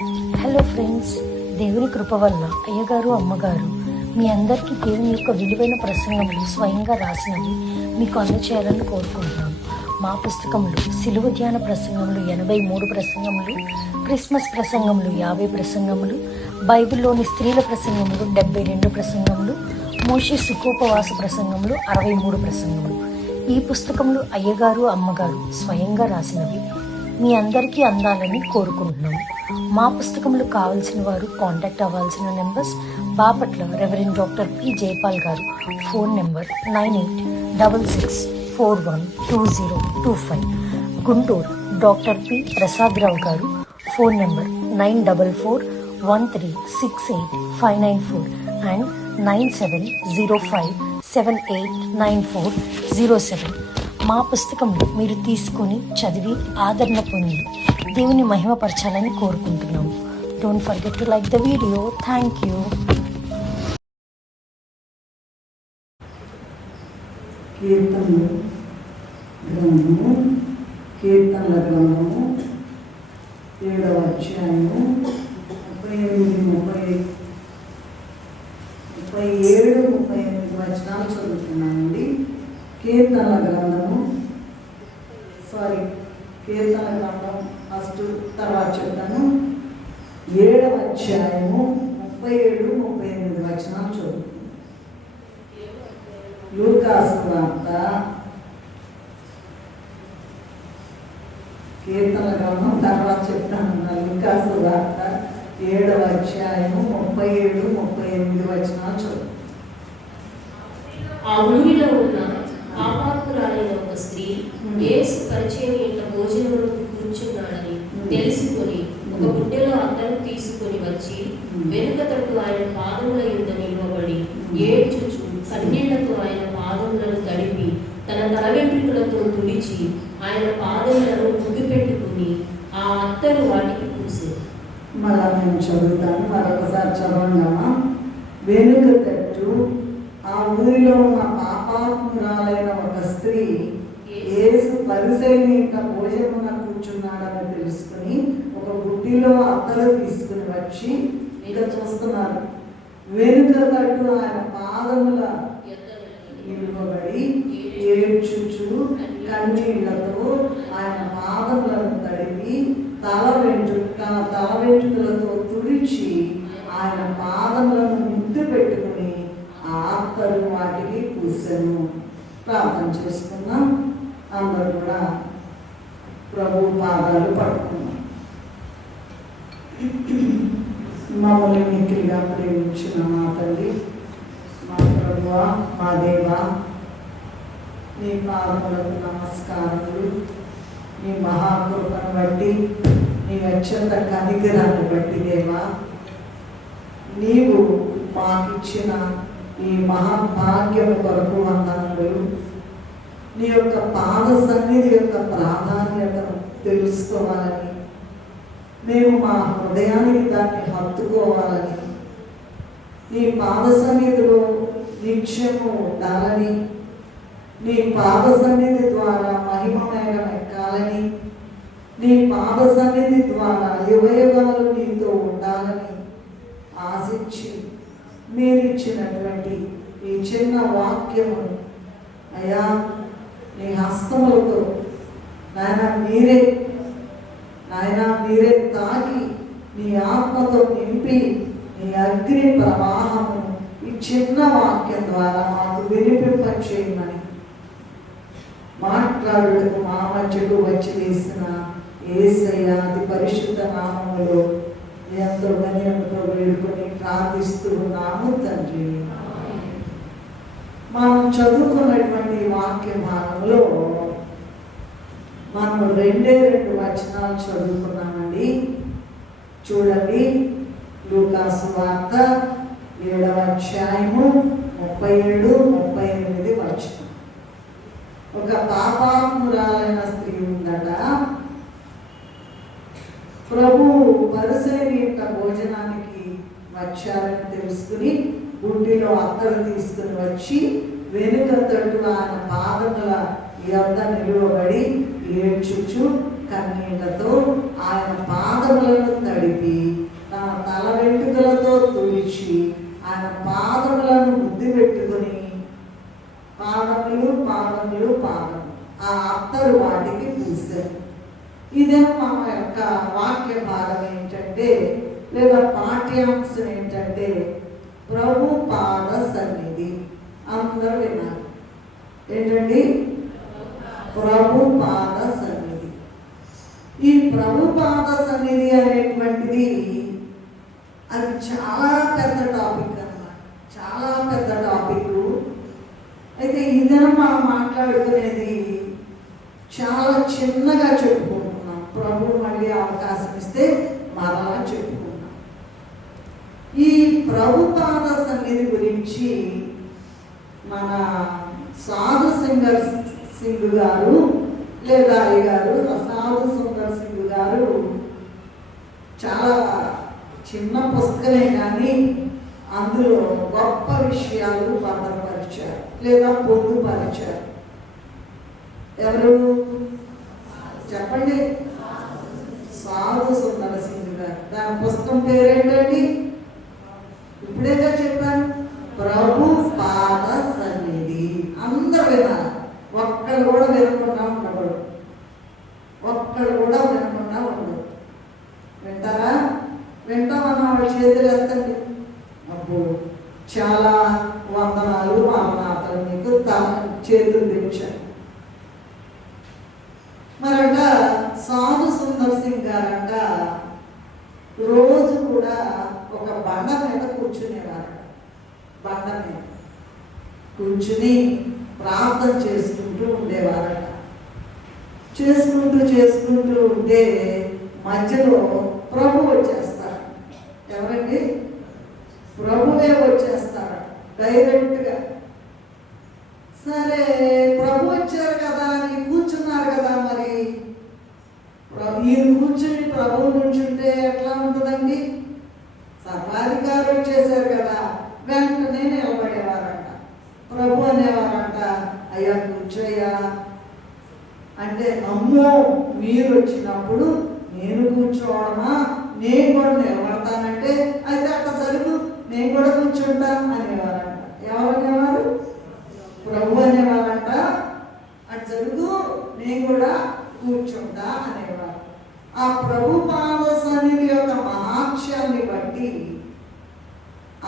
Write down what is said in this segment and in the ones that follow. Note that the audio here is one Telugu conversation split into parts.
హలో ఫ్రెండ్స్, దేవుని కృప వల్ల అయ్యగారు అమ్మగారు మీ అందరికీ దేవుని యొక్క విలువైన ప్రసంగములు స్వయంగా రాసినవి మీకు అందచేయాలని కోరుకుంటున్నాం. మా పుస్తకంలో సిలువ ధ్యాన ప్రసంగములు 83 ప్రసంగములు, క్రిస్మస్ ప్రసంగములు 50 ప్రసంగములు, బైబిల్లోని స్త్రీల ప్రసంగములు 72 ప్రసంగములు, మోషే సుఖోపవాస ప్రసంగములు 63 ప్రసంగములు. ఈ పుస్తకములు అయ్యగారు అమ్మగారు స్వయంగా రాసినవి మీ అందరికీ అందాలని కోరుకుంటున్నాము. మా పుస్తకములు కావాల్సిన వారు కాంటాక్ట్ అవ్వాల్సిన numbers: Bapatla reverend doctor P Jayapal garu, phone number 9866412025. Guntur doctor P Prasad Rao garu, phone number 9413685994 and 9705789407. మా పుస్తకంలో మీరు తీసుకొని చదివి ఆదరణ పొంది దేవుని మహిమపరచాలని కోరుకుంటున్నాము. Don't forget to like the video. Thank you. కీర్తనల గ్రంథము 7వ అధ్యాయము 37-38 వచనాలు చదువుతున్నానండి. కీర్తనల గ్రంథం ఫస్ట్ తర్వాత చెప్తాను. 7వ అధ్యాయము 37-38 వచనాలు చదువుతున్నాను. లూకాసు వార్త కీర్తనల గ్రంథం తర్వాత చెప్తాను. లూకాసు వార్త 7వ అధ్యాయము 37-38 వచనాలు చదువుతున్నాను. ఆ ఊరిలో ఉన్న పాపాత్మురాలైన ఒక స్త్రీ యేసు పరిచయం ఇంట భోజనములకు కూర్చున్నాడని తెలుసుకొని ఒక బుట్టెలో అద్దం తీసుకొని వచ్చి వెనుక తట్టు ఆయన పాదముల యుద్ధ నిలవబడి ఏడ్చుచు కన్నీళ్లతో ఆయన పాదములను తడిపి తన తల వెంట్రుకలతో తుడిచి ఆయన పాదములను ముద్దు పెట్టుకుని ఆ అత్తరు వాటికి పూసేది. మళ్ళా నేను చదువుతాను, మరొకసారి చదవండామా. వెనుక తట్టు ఆ ఊరిలో ఉన్న పాపాత్మురాలైన ఒక స్త్రీ యేసు పరిసయ్యుని ఇంట భోజనమున కూర్చున్నాడని తెలుసుకుని ఒక బుడ్డిలో అత్తరు తీసుకుని వచ్చి, ఇక చూస్తున్నారు, వెనుక తట్టు ఆయన పాదముల నిలువబడి ఏడ్చుచు కన్నీళ్లతో ఆయన పాదములను తడిపి తన తల వెంట్రుకలతో తుడిచి ఆయన పాదములను ముద్దు పెట్టుకుని ఆ అత్తరు వాటికి పూసెను. ప్రార్థన చేసుకున్నాం. అందరూ కూడా ప్రభు పాదాలు పట్టుకున్నాం. మమ్మల్ని మిక్కిలిగా ప్రేమించిన మా తల్లి, మా ప్రభువా, మా దేవా, నీ పాదములకు నమస్కారములు. నీ మహాకృపను బట్టి, నీ అత్యంత కనికరాన్ని బట్టి దేవా, నీవు మాకిచ్చిన ఈ మహాభాగ్యము కొరకు వందనములు. నీ యొక్క పాద సన్నిధి యొక్క ప్రాధాన్యతను తెలుసుకోవాలని, మేము మా హృదయానికి దాన్ని హత్తుకోవాలని, నీ పాద సన్నిధిలో నిత్యము ఉండాలని, నీ పాద సన్నిధి ద్వారా మహిమమైన ఎక్కాలని, నీ పాద సన్నిధి ద్వారా యుగయుగాలు నీతో ఉండాలని ఆశించి మీరిచ్చినటువంటి ఈ చిన్న వాక్యము అయ్యా, నీ హస్తములతో నాయన మీరే తాకి నీ ఆత్మతో నింపి నీ అగ్ని ప్రవాహము ఈ చిన్న వాక్యం ద్వారా మాకు వినిపింపచేయమని మాట్లాడుటకు మా మధ్యకు వచ్చి వేసిన యేసయ్య అతి పరిశుద్ధ నామములో ఎంతో గణ్యంతో వేడుకొని ప్రార్థిస్తూ ఉన్నాము తండ్రి. మనం చదువుకున్నటువంటి వాక్య భాగంలో మనం 2 వచనాలు చదువుకున్నామండి. చూడండి, లూకాసు వార్త 7వ అధ్యాయము 37-38 వచనం. ఒక పాపాత్మురాలైన స్త్రీ ఉందట. ప్రభు పరిసయ్యుని యొక్క భోజనానికి వచ్చారని తెలుసుకుని బుడ్డిలో అత్తరు తీసుకుని వచ్చి వెనుక తట్టు ఆయన పాదముల యొద్ద నిలువబడి ఏడ్చుచు కన్నీళ్లతో ఆయన పాదములను తడిపి తన తల వెంట్రుకలతో తుడిచి ఆయన పాదములను ముద్దు పెట్టుకుని పాదములు పాదములు పాదములు ఆ అత్తరు వాటికి పూశారు. ఇదే మన యొక్క వాక్య భాగం ఏంటంటే, లేదా పాఠ్యాంశం ఏంటంటే, ప్రభు పాద సన్నిధి. అందరూ విన్నారు ఏంటండి? ప్రభు పాద సన్నిధి. ఈ ప్రభు పాద సన్నిధి అనేటువంటిది అది చాలా పెద్ద టాపిక్ అన్నమాట, చాలా పెద్ద టాపిక్. అయితే ఈ దినం మనం మాట్లాడుకునేది చాలా చిన్నగా చెప్పుకుంటున్నాం. ప్రభు మళ్ళీ అవకాశం ఇస్తే మరలా చెప్పుకున్నాం. ఈ ప్రభు పాద సన్నిధి గురించి మన సాధు సింగ్ గారు లేదా అయ్యగారు సాధు సుందర్ సింగ్ గారు చాలా చిన్న పుస్తకమే కానీ అందులో గొప్ప విషయాలు భద్రపరిచారు లేదా పొందుపరిచారు. ఎవరు చెప్పండి? సాధు సుందర సింగ్ గారు. దాని పుస్తకం పేరేంటండి? ఇప్పుడేగా చెప్పాను, ప్రభు పాద సన్నిధి. అందరూ వినాలి, ఒక్కళ్ళు కూడా వినకుండా ఉండకూడదు, ఒక్కళ్ళు కూడా వినకుండా ఉండదు. వింటారా? వింటామన్న వాళ్ళ చేతులు ఎత్తండి. అప్పుడు చాలా వందనాలు మామనాథలు మీకు చేతులు తెచ్చారు. మరంట సాధు సుందర్ సింగ్ గారంట రోజు కూడా ఒక బండ మీద కూర్చునేవారు. బండ మీద కూర్చుని ప్రార్థన చేసుకుంటూ ఉండేవారట. చేసుకుంటూ ఉంటే మధ్యలో ప్రభు వచ్చేస్తారు. ఎవరండి? ప్రభువే వచ్చేస్తాడు డైరెక్ట్గా. సరే, ప్రభు వచ్చారు కదా అని కూర్చున్నారు కదా, మరి ఈయన కూర్చుని ప్రభువు నుంచుంటే ఎట్లా ఉంటుందండి? సర్వాధికారి వచ్చేసారు కదా, వెంటనే నిలబడేవారంట. ప్రభు అనేవారంట, అయ్యా కూర్చోయ్యా అంటే, అమ్మో మీరు వచ్చినప్పుడు నేను కూర్చోవడమా, నేను కూడా నిలబడతానంటే, అయితే అట్లా జరుగు, నేను కూడా కూర్చుంటా అనేవారంట. ఎవరనేవారు? ప్రభు అనేవారంట. అటు జరుగు, నేను కూడా కూర్చుంటా అనేవారు. ఆ ప్రభు పాద సన్నిధి యొక్క మహాత్యాన్ని బట్టి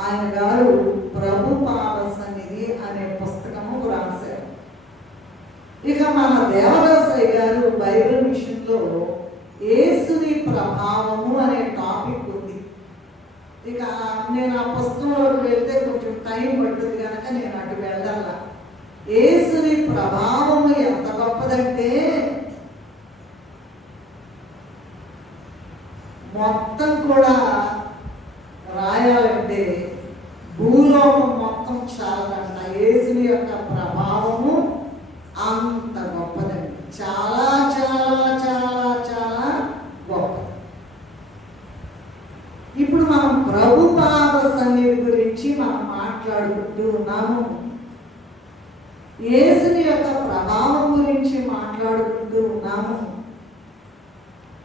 ఆయన గారు ప్రభు పాద సన్నిధి అనే పుస్తకము రాశారు. ఇక మన దేవదాసయ్య గారు బైబిల్ మిషన్లో యేసుని ప్రభావము అనే టాపిక్ ఉంది. ఇక నేను ఆ పుస్తకంలోకి వెళ్తే కొంచెం టైం పడుతుంది కనుక నేను అటు వెళ్ళాల. యేసుని ప్రభావము ఎంత గొప్పదంటే, మొత్తం కూడా రాయాలంటే భూలోకం మొత్తం చాలదంట. యేసుని యొక్క ప్రభావము అంత గొప్పదండి, చాలా చాలా చాలా చాలా గొప్పది. ఇప్పుడు మనం ప్రభు పాద సన్నిధి గురించి మనం మాట్లాడుకుంటూ ఉన్నాము. యేసుని యొక్క ప్రభావం గురించి మాట్లాడుకుంటూ ఉన్నాము.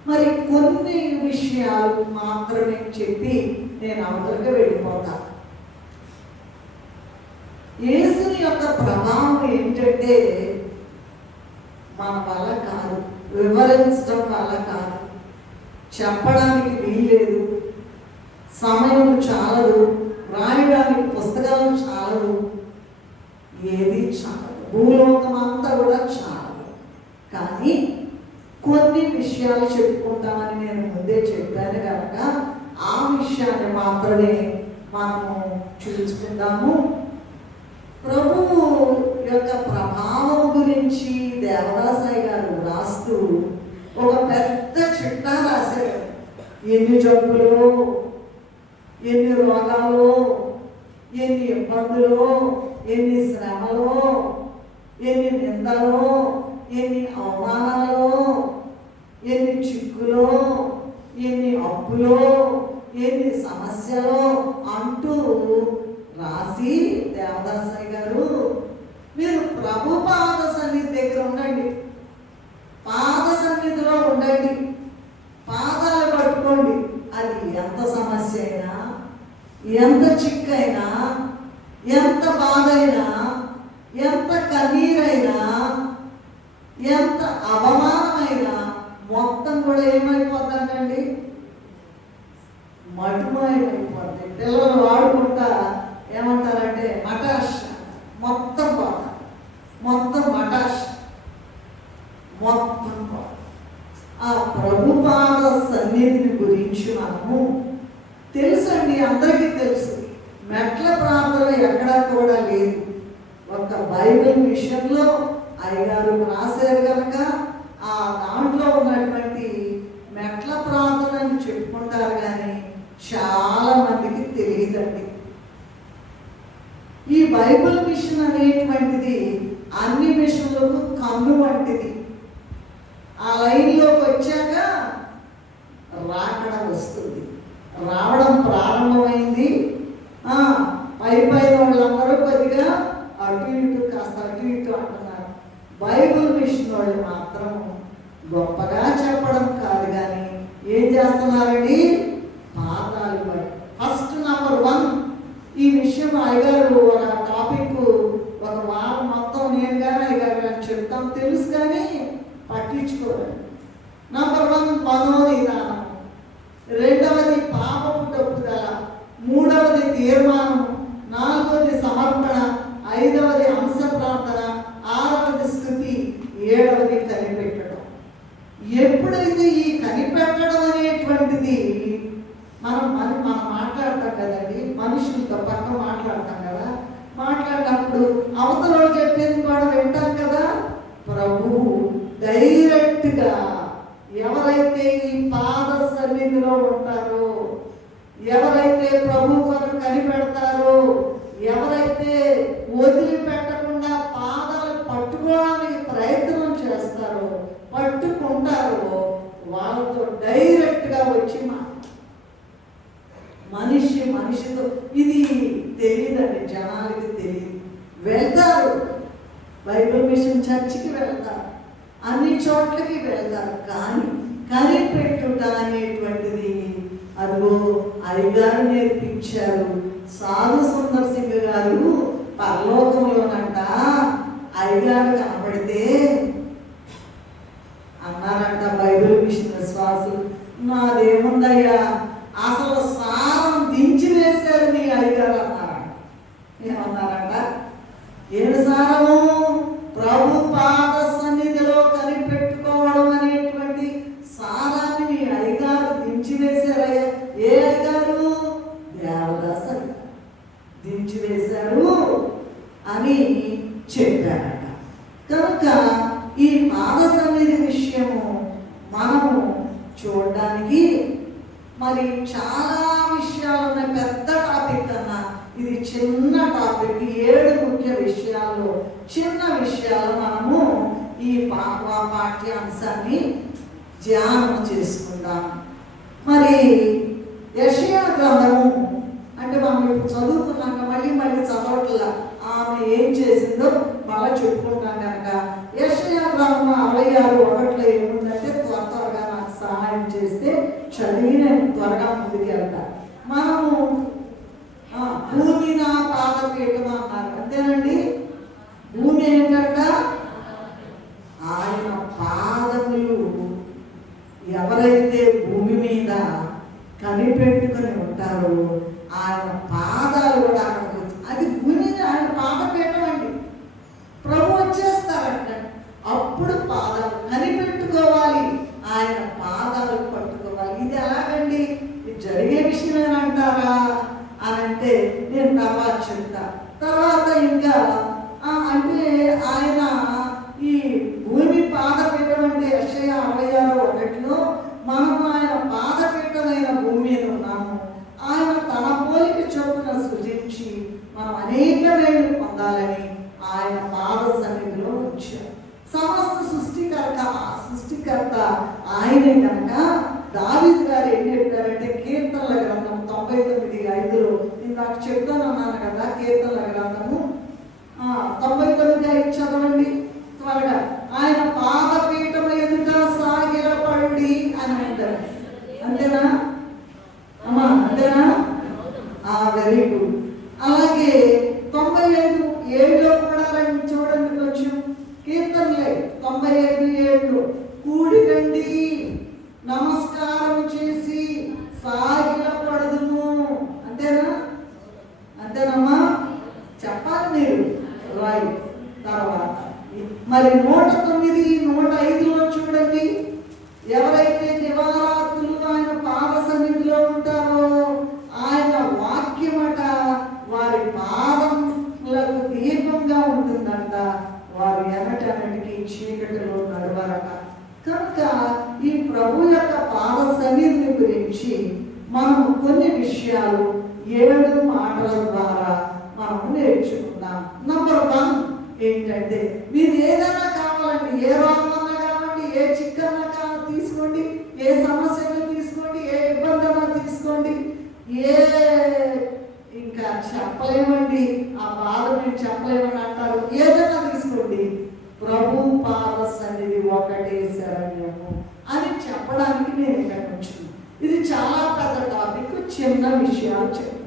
మరి కొన్ని విషయాలు మాత్రమే చెప్పి నేను అవతలకి వెళ్ళిపోతాను. యేసుని యొక్క ప్రభావం ఏంటంటే మన వల్ల కాదు, వివరించడం వల్ల కాదు, చెప్పడానికి వీల్లేదు, సమయం చాలదు, రాయడానికి పుస్తకాలు చాలదు, ఏది చాలదు, భూలోకం అంతా కూడా చాలదు. కానీ కొన్ని విషయాలు చెప్పుకుంటామని నేను ముందే చెప్పాను కనుక ఆ విషయాన్ని మాత్రమే మనము చూసుకుందాము. ప్రభువు యొక్క ప్రభావం గురించి దేవదాసయ్య గారు రాస్తూ ఒక పెద్ద చిట్టా రాశారు. ఎన్ని జబ్బులు, ఎన్ని రోగాలు, ఎన్ని ఇబ్బందులు, ఎన్ని శ్రమలు, ఎన్ని నిందలు, ఎన్ని అవమానాలు, ఎన్ని చిక్కులు, ఎన్ని అప్పులు, ఎన్ని సమస్యలు అంటూ రాసి దేవదాసయ్య గారు, మీరు ప్రభు పాద సన్నిధి దగ్గర ఉండండి, పాద సన్నిధిలో ఉండండి, ఎంత సమస్య అయినా, ఎంత చిక్కైనా, ఎంత బాధైనా, ఎంత కన్నీరైనా, ఎంత అవమానమైనా మొత్తం కూడా ఏమైపోతుందండి? మటుమాయమైపోతుంది. పిల్లలు వాడుకుంటా ఏమంటారంటే మటాష్, మొత్తం బాధ, మొత్తం మటాష్, మొత్తం బాధ. ఆ ప్రభుపాద సన్నిధిని గురించి మనము తెలుసండి, అందరికీ తెలుసు. మెట్ల ప్రార్థన ఎక్కడా కూడా లేదు. ఒక బైబిల్ విషయంలో అయ్యగారు రాశారు కనుక ఆ దాంట్లో ఉన్నటువంటి మెట్ల ప్రార్థనని చెప్పుకుంటారు, కానీ చాలా మందికి తెలియదండి. ఈ బైబిల్ మిషన్ అనేటువంటిది అన్ని మిషన్లకు కన్ను వంటిది. ఆ లైన్లోకి వచ్చాక రాకడ వస్తుంది. రావడం ప్రారంభమైంది. పై వాళ్ళందరూ కొద్దిగా అటు ఇటు కాస్త అటు ఇటు అంటున్నారు. బైబిల్ మిషన్ వాళ్ళు మాత్రం గొప్పగా చెప్పడం కాదు, కానీ ఏం చేస్తున్నారండి? పాదాలు పడి ఫస్ట్ నంబర్ 1 ఈ విషయం అయ్యగారు ఒక టాపిక్ ఒక వారం మొత్తం నేను కానీ అయ్యగారు కానీ చెప్తాం తెలుసు, కానీ పట్టించుకోవాలి. నంబర్ 1 మనోనిదానం, 2వది పాపపు తప్పుదల, 3వది తీర్మానం, 4వది సమర్పణ, 5వది అంశ ప్రార్థన, 6వది స్థుతి, 7వది కనిపెట్టడం. ఎప్పుడైతే ఈ కనిపెట్టడం అనేటువంటిది మనం మాట్లాడతాం కదండి, మనుషులతో పక్క మాట్లాడతాం కదా, మాట్లాడినప్పుడు అవతల చెప్పేది కూడా వింటాం కదా. ప్రభువు డైరెక్ట్గా ఎవరైతే ఈ పాద సన్నిధిలో ఉంటారో, ఎవరైతే ప్రభు కొరకు కనిపెడతారో, ఎవరైతే వదిలిపెట్టకుండా పాదాలు పట్టుకోవడానికి ప్రయత్నం చేస్తారో, పట్టుకుంటారో, వాళ్ళతో డైరెక్ట్గా వచ్చి మనిషితో ఇది తెలియదండి, జనాలకి తెలియదు. వెళ్తారు, బైబిల్ మిషన్ చర్చికి వెళ్తారు, అన్ని చోట్లకి వెళ్తారు, కానీ కనిపెట్టుట అనేటువంటిది అదిగో అయ్యగారు నేర్పించారు. సాధు సుందర్ సింగ్ గారు పరలోకంలోనంట అయ్యగారు కనపడితే అన్నారంట బైబిల్ మిషన్ విశ్వాసులు, నాదేముందయ్యా అసలు సారం దించి వేశారు మీ అయ్యగారు అన్నారంట. ఏమన్నారంట? ఏడు సారము ప్రభు పాద సన్నిధిలో కనిపెట్టుకోవడం అనేటువంటి సారాన్ని మీ అయ్యగారు దించి వేశారయ్యా. ఏ అయ్యగారు? దేవదాస్ దించి వేశారు అని చెప్పారట. కనుక ఈ పాద సన్నిధి విషయము మనము చూడడానికి మరి చాలా విషయాలు ఉన్నాయి. పెద్ద టాపిక్ కన్నా ఇది చిన్న టాపిక్. 7 ముఖ్య విషయాల్లో చిన్న విషయాలు మనము ఈ పాఠ్యాంశాన్ని ధ్యానం చేసుకుందాం. మరి యెషయా గ్రంథము అంటే మనం ఇప్పుడు చదువుకున్నాక మళ్ళీ చదవట్లా, ఆమె ఏం చేసిందో మళ్ళీ చెప్పుకుంటాం కనుక యెషయా గ్రంథం 66:1 ఏముందంటే త్వరగా నాకు సహాయం చేస్తే చదివి నేను త్వరగా ముందుకు వెళ్తా. మనము భూమి నా పాదపీఠం అన్నారు, అంతేనండి. భూమి ఏంటంట? ఆయన పాదములు. ఎవరైతే భూమి మీద కనిపెట్టుకుని ఉంటారో ఆయన పాదాలు కూడా అక్కడికి వచ్చి, అది భూమి ఆయన పాదపీఠం అండి. ప్రభు వచ్చేస్తారంట, అప్పుడు పాదాలు కనిపెట్టుకోవాలి, ఆయన పాదాలు పట్టుకోవాలి. ఇది ఎలాగండి? ఇది జరిగే విషయమేనంటారా అని అంటే నేను తర్వాత చెప్తా. తర్వాత ఇంకా అంటే ఆయన ఈ భూమి పాదపీఠం అంటే యెషయా 66:1 మనము ఆయన పాదపీఠమైన భూమి మీద ఉన్నాము. ఆయన తన పోలిక చొప్పున సృజించి మనం అనేక మేలు పొందాలని ఆయన పాద సన్నిధిలో ఉంచారు. సమస్త సృష్టికర్త ఆయనే కనుక దావీదు గారు ఏం చెప్పారంటే కీర్తనల గ్రంథం 99:5 ఇందాక చెప్తానన్నాను కదా. కీర్తనల గ్రంథము 99:5 చదవండి త్వరగా. ఆయన పాదపీఠం ఎదుట సాగిలపడి అని అంటారు, అంతేనా? గురించి మనం కొన్ని విషయాలు 7 మాటల ద్వారా మనం నేర్చుకుందాం. నంబర్ 1 ఏంటంటే, మీరు ఏదైనా కావాలండి, ఏ రోగమన్నా కావండి, ఏ చిక్కన్నా తీసుకోండి, ఏ సమస్యను తీసుకోండి, ఏ ఇబ్బంది అన్నా తీసుకోండి, ఇంకా చెప్పలేమండి, ఆ బాధ మేము చెప్పలేమని అంటారు, ఏదైనా తీసుకోండి, ప్రభు పాద సన్నిధి ఒకటే శరణ్యము అని చెప్పడానికి నేను ఇక్కడికి వచ్చాను. ఇది చాలా పెద్ద టాపిక్, చిన్న విషయాలు చెప్పాను.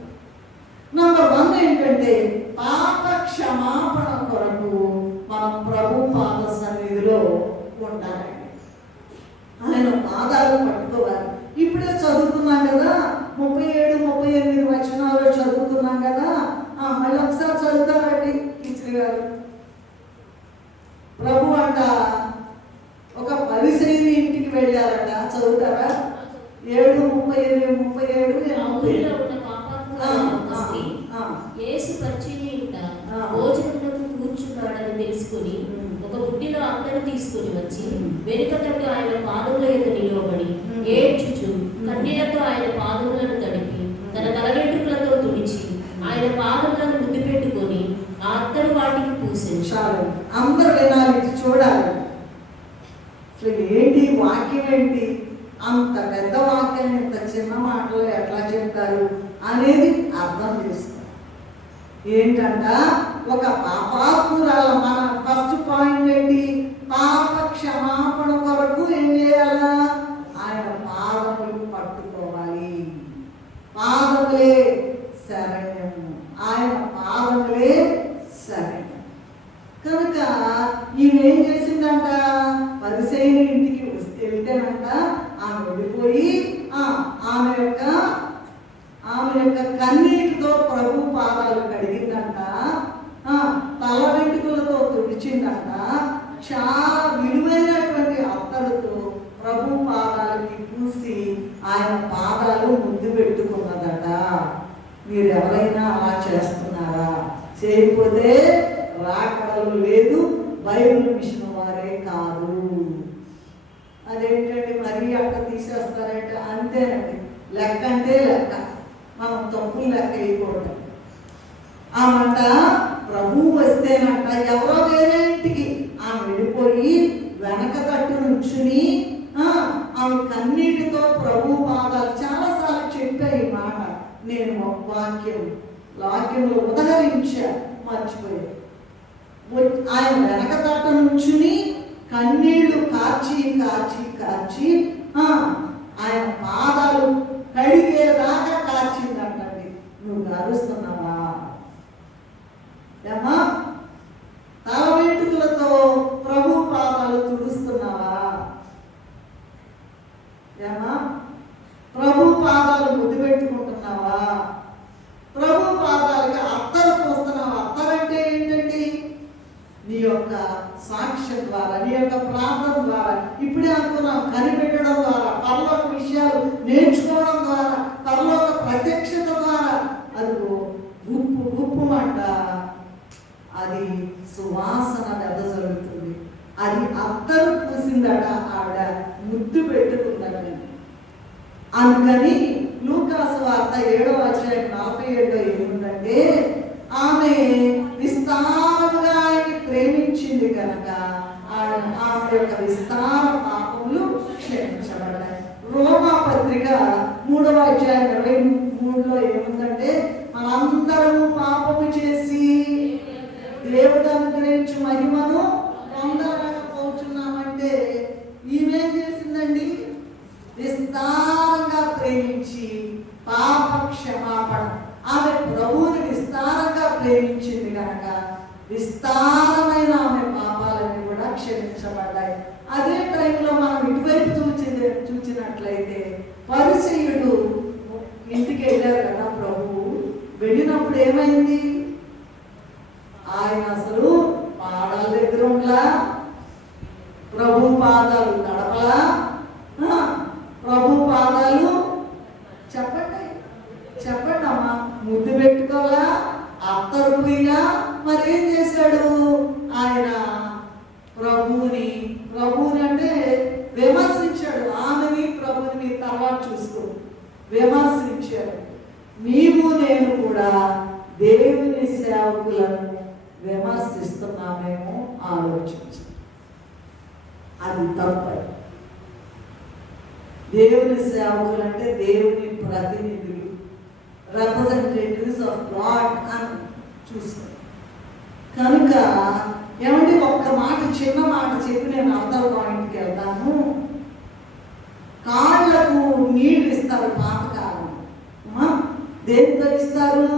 నంబర్ 1 ఏంటంటే, పాప క్షమాపణ కొరకు మనం ప్రభు పాద సన్నిధిలో ఉండాలండి. ఆయన పాదాలు పట్టుకోవాలి. ఇప్పుడే చదువుకున్నాం కదా, 37, 38 వచనాలు చదువుకున్నాం కదా. మళ్ళీ ఒకసారి చదువుతారండి టీచర్ గారు. ప్రభు అంట ఒక పరిసయ్యుని ఇంటికి వెళ్ళారట, చదువుతారా? 7:37 యేసు పరిచర్య ఇంట భోజనములకు కూర్చున్నాడని తెలుసుకుని ఒక బుడ్డిలో అత్తరు తీసుకుని వచ్చి వెనుకతట్టు ఆయన పాదముల యొద్ద నిలవబడి ఏడ్చుచు కన్నీళ్లతో ఆయన పాదములను తడిపి తన తల వెంట్రుకలతో తుడిచి ఆయన పాదములను ముద్దు పెట్టుకొని ఆ అత్తరు వాటికి పూసింది. చాలు, అందరూ వినాలి, ఇది చూడాలి. అసలు ఏంటి వాక్యం, ఏంటి అంత పెద్ద వాక్యం ఇంత చిన్న మాటలు ఎట్లా చెప్తారు అనేది అర్థం చేసుకో. ఏంటంట, ఒక పాపాత్మురాల, మన ఫస్ట్ పాయింట్ ఏంటి, పాప క్షమాపణ కొరకు ఏం చేయాలా? ఆయన పాదములు పట్టుకోవాలి. పాదములే శరణ్యము, ఆయన పాదములే శరణ్యం. కనుక ఈమెం చేసిందంట, పరిసయ్యుని ఇంటికి వెళ్తేనంట ఆమె వెళ్ళిపోయి ఆమె యొక్క కన్నీటితో ప్రభు పాదాలు కడిగిందంట, తల వెంట్రుకలతో తుడిచిందంట, చాలా విలువైనటువంటి అత్తరుతో ప్రభు పాదాలకి పూసి ఆయన పాదాలు ముద్దు పెట్టుకున్నదట. మీరు ఎవరైనా అలా చేస్తున్నారా? చేయకపోతే రాకడలు లేదు, బైబిల్ మిషన్ వారే కాదు. అదేంటండి మరీ అట్ట తీసేస్తారంటే, అంతేనండి, లెక్క అంటే లెక్క, మనం తప్పులు లెక్క వేయకూడదు. ఆమంట ప్రభు వస్తేనంట ఎవరో వేరే ఇంటికి ఆమె వెళ్ళిపోయి వెనక తట్టు నుంచుని ఆమె కన్నీటితో ప్రభు పాదాలు, చాలాసార్లు చెప్పా ఈ మాట నేను వాక్యంలో ఉదహరించా, మర్చిపోయా. ఆయన వెనక తట్టు నుంచుని కన్నీళ్లు కార్చి కార్చి కార్చి ఆయన పాదాలు కడిగేదాకా కార్చిందంటండి. నువ్వు గారుస్తున్నావా ఏమా? తల వెంట్రుకలతో ప్రభు పాదాలు తుడుస్తున్నావా ఏమా? ప్రభు పాదాలు ముద్దు పెట్టుకుంటున్నావా? ప్రభు పాదాలకి అత్తరు పోస్తున్నావా? అత్తరంటే ఏంటండి? నీ యొక్క సాక్ష్యం ద్వారా, నీ యొక్క ప్రార్థన ద్వారా, ఇప్పుడే అనుకున్నాం, కనిపెట్టడం ద్వారా, పరలోక విషయాలు నేర్చుకోవడం ద్వారా, పరలోక ప్రత్యక్షత ద్వారా, అది గుప్పు అంట, అది సువాసన వెదజల్లుతుంది. అది అత్తరు పూసిందట, ఆవిడ ముద్దు పెట్టుకుందట. అందుకని లూకాసు వార్త 7:47 ఏముందంటే, ఆమె విస్తారముగా ఆయన్ని ప్రేమించింది కనుక ఆమె యొక్క విస్తార పాపములు క్షమించబడ్డాయి. రోమా పత్రిక 3:23 ఏముందంటే, మనందరము పాపము చేసి దేవుడు అనుగ్రహించు మహిమను పొందలేకపోతున్నామంటే, ఈమెం చేసిందండి? విస్తారంగా ప్రేమించి పాప క్షమాపణ, ఆమె ప్రభువుని విస్తారంగా ప్రేమించింది కనుక విస్తారమైన ఆమె పాపాలన్నీ కూడా క్షమించబడ్డాయి. అదే టైంలో మనం ఇటువైపు చూచినట్లయితే, పరిసయ్యుడు ఇంటికి వెళ్ళారు కదా ప్రభువు. వెళ్ళినప్పుడు ఏమైంది? ఆయన అసలు పాదాల దగ్గర ఉండలా, ప్రభు పాదాలు నడపలా, ప్రభు పాదాలు చెప్పండి అమ్మా, ముద్దు పెట్టుకోవాలా, అత్తరు పోయినా. మరేం చేశాడు ఆయన? ప్రభువుని అంటే విమర్శించాడు. ఆమెని ప్రభుని తర్వాత చూసుకో, ఇచ్చారు. నీవు నేను కూడా దేవుని సేవకులను విమర్శిస్తున్నామేమో ఆలోచించు. అది తప్పు. దేవుని సేవకులు అంటే దేవుని ప్రతినిధులు, రిప్రజెంటేటివ్స్ ఆఫ్ గాడ్ అని చూస్తాం. కనుక ఏమంటే ఒక్క మాట, చిన్న మాట చెప్పి నేను అవతల పాయింట్కి వెళ్తాను. కాళ్ళకు నీళ్ళు ఇస్తారు పాతకాలం. దేనితో ఇస్తారు?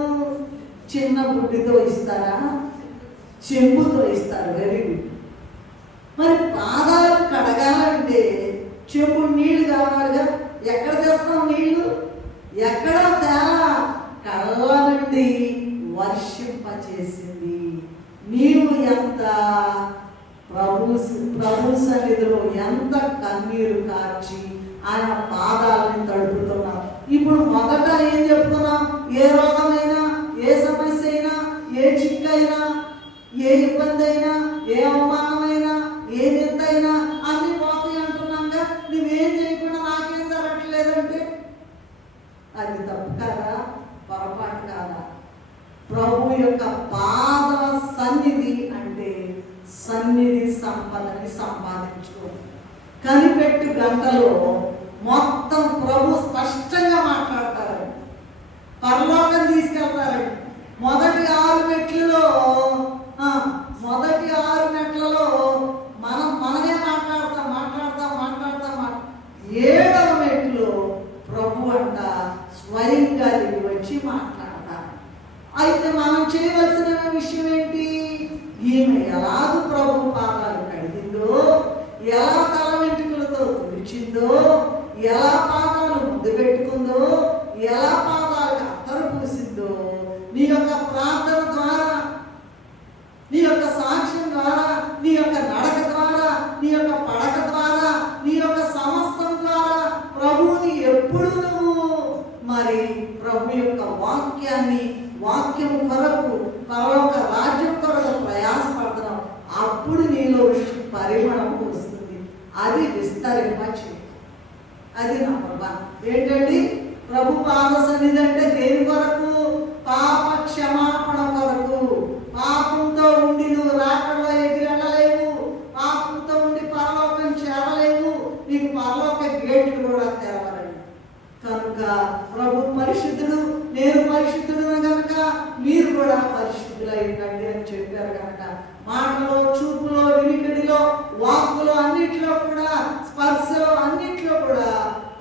చిన్న బుడ్డితో ఇస్తారా? చెంబుతో ఇస్తారు. Very good. మరి పాదాలు కడగాలంటే చెంబు నీళ్లు కావాలిగా. ఎక్కడ తెస్తాం నీళ్లు? ఎక్కడో తేలా కళ్ళ నుండి వర్షింపచేసింది. నీవు ఎంత ప్రభు సన్నిధిలో ఎంత కన్నీరు కార్చి ఆయన పాదాలను తడుపుతున్నాం. ఇప్పుడు మొదట ఏం చెప్తున్నాం? ఏ రోగమైనా, ఏ సమస్య అయినా, ఏ చిక్కైనా, ఏ ఇబ్బంది అయినా, ఏ అవమానమైనా, ఏ నింద అయినా అన్ని పోతాయి అంటున్నాగా. నువ్వేం చేయకుండా నాకేం జరగట్లేదంటే అది తప్పు కాదా? పొరపాటు కాదా? ప్రభు యొక్క పాద సన్నిధి అంటే సన్నిధి సంపదని సంపాదించుకో. కనిపెట్టు గంటలో మొత్తం ప్రభు స్పష్టంగా మాట్లాడతారు. పరలోకం తీసుకెళ్తారండి. మొదటి 6 మెట్లలో మనమే మాట్లాడతాం. 7వ మెట్లో ప్రభు అంట స్వయంగా దిగి వచ్చి మాట్లాడతారు. అయితే మనం చేయవలసిన విషయం ఏంటి? ఈమె ఎలాగూ ప్రభు పాదాలు కడిగిందో, ఎలా తల వెంట్రుకలతో తుడిచిందో, ఎలా పాదాలు ముద్దు పెట్టుకుందో, ఎలా పాదాలకు అత్తరు పూసిందో, నీ యొక్క ప్రార్థన ద్వారా, నీ యొక్క సాక్ష్యం ద్వారా, నీ యొక్క నడక ద్వారా, నీ యొక్క పడక ద్వారా, నీ యొక్క సమస్తం ద్వారా ప్రభువుని ఎప్పుడు నువ్వు మరి ప్రభు యొక్క వాక్యం కొరకు, పరలోక రాజ్యం కొరకు ప్రయాసపడుతున్నావు. అప్పుడు నీలో పరిమళం వస్తుంది. అది విస్తరింపచేయి. అది నంబర్ 1. ఏంటండి? ప్రభు పాద సన్నిధి అంటే దేని కొరకు? పాప క్షమాపణ కొరకు. పాపంతో ఉండి నువ్వు రాకడలో ఎగిరెళ్ళలేవు. పాపంతో ఉండి పరలోకం చేరలేవు. నీకు పరలోక గేట్లు కూడా తెరవరండి. కనుక ప్రభు పరిశుద్ధుడు, నేను పరిశుద్ధుడు కనుక మీరు కూడా పరిశుద్ధులై ఉండండి అని చెప్పారు. కనుక మాటలో, చూపులో, వినికిడిలో, వాక్కులో, అన్నిట్లో కూడా, స్పర్శలో, అన్నిట్లో కూడా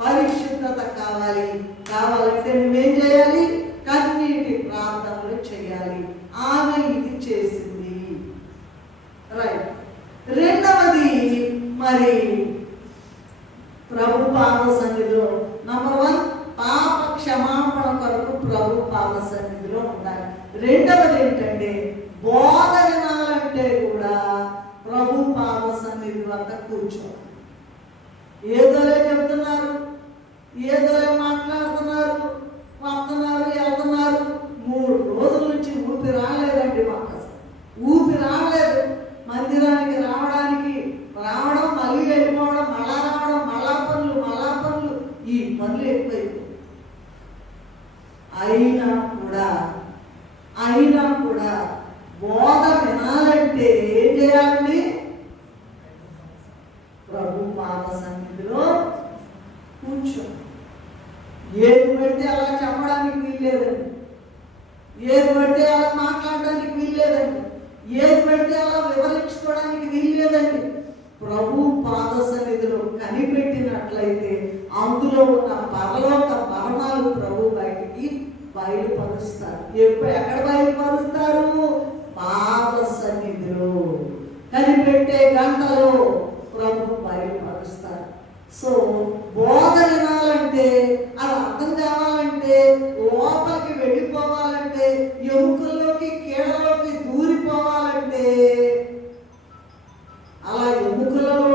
పరిశుద్ధత కావాలంటే నువ్వేం చేయాలి? కన్నీటి ప్రార్థనలు చేయాలి. ఆమె ఇది చేసింది. రైట్. రెండవది మరి ప్రభు పాద సన్నిధిలో నంబర్ 1 పాప క్షమాపణ కొరకు ప్రభు పాద సన్నిధిలో ఉండాలి. రెండవది ఏంటంటే బోధ వినాలంటే కూడా ప్రభు పాద సన్నిధి వద్ద కూర్చోవాలి. ఏదోలే చెప్తున్నారు, ఏదోలే మాట్లాడుతున్నారు, వస్తున్నారు, వెళ్తున్నారు. 3 రోజుల నుంచి ఊపి రాలేదండి. మాకు ఊపి రాలేదు. మందిరానికి రావడం, మళ్ళీ వెళ్ళిపోవడం, మళ్ళా రావడం, మళ్ళా పనులు, ఈ పనులు ఎక్కువైపోయి. అయినా కూడా బోధ వినాలంటే ఏం చేయాలండి? ప్రభు పాద సన్నిధిలో కూర్చో. ఏది పడితే అలా చెప్పడానికి వీల్లేదండి. ఏది పడితే అలా మాట్లాడడానికి వీల్లేదండి. ఏది పడితే అలా వివరించుకోవడానికి వీల్లేదండి. ప్రభు పాద సన్నిధిలో కనిపెట్టినట్లయితే అందులో ఉన్న పరలోక మర్మాలు ప్రభు బయటికి బయలుపరుస్తారు. ఎక్కడ బయలుపరుస్తారు? పాద సన్నిధిలో కనిపెట్టే గంటలో ప్రభు బయలుపరుస్తారు. సో బోధ వినాలంటే, అది అర్థం కావాలంటే, లోపలికి వెళ్ళిపోవాలంటే, ఎముకల్లోకి కీళ్ళలోకి దూరిపోవాలంటే, అలా ఎముకలలో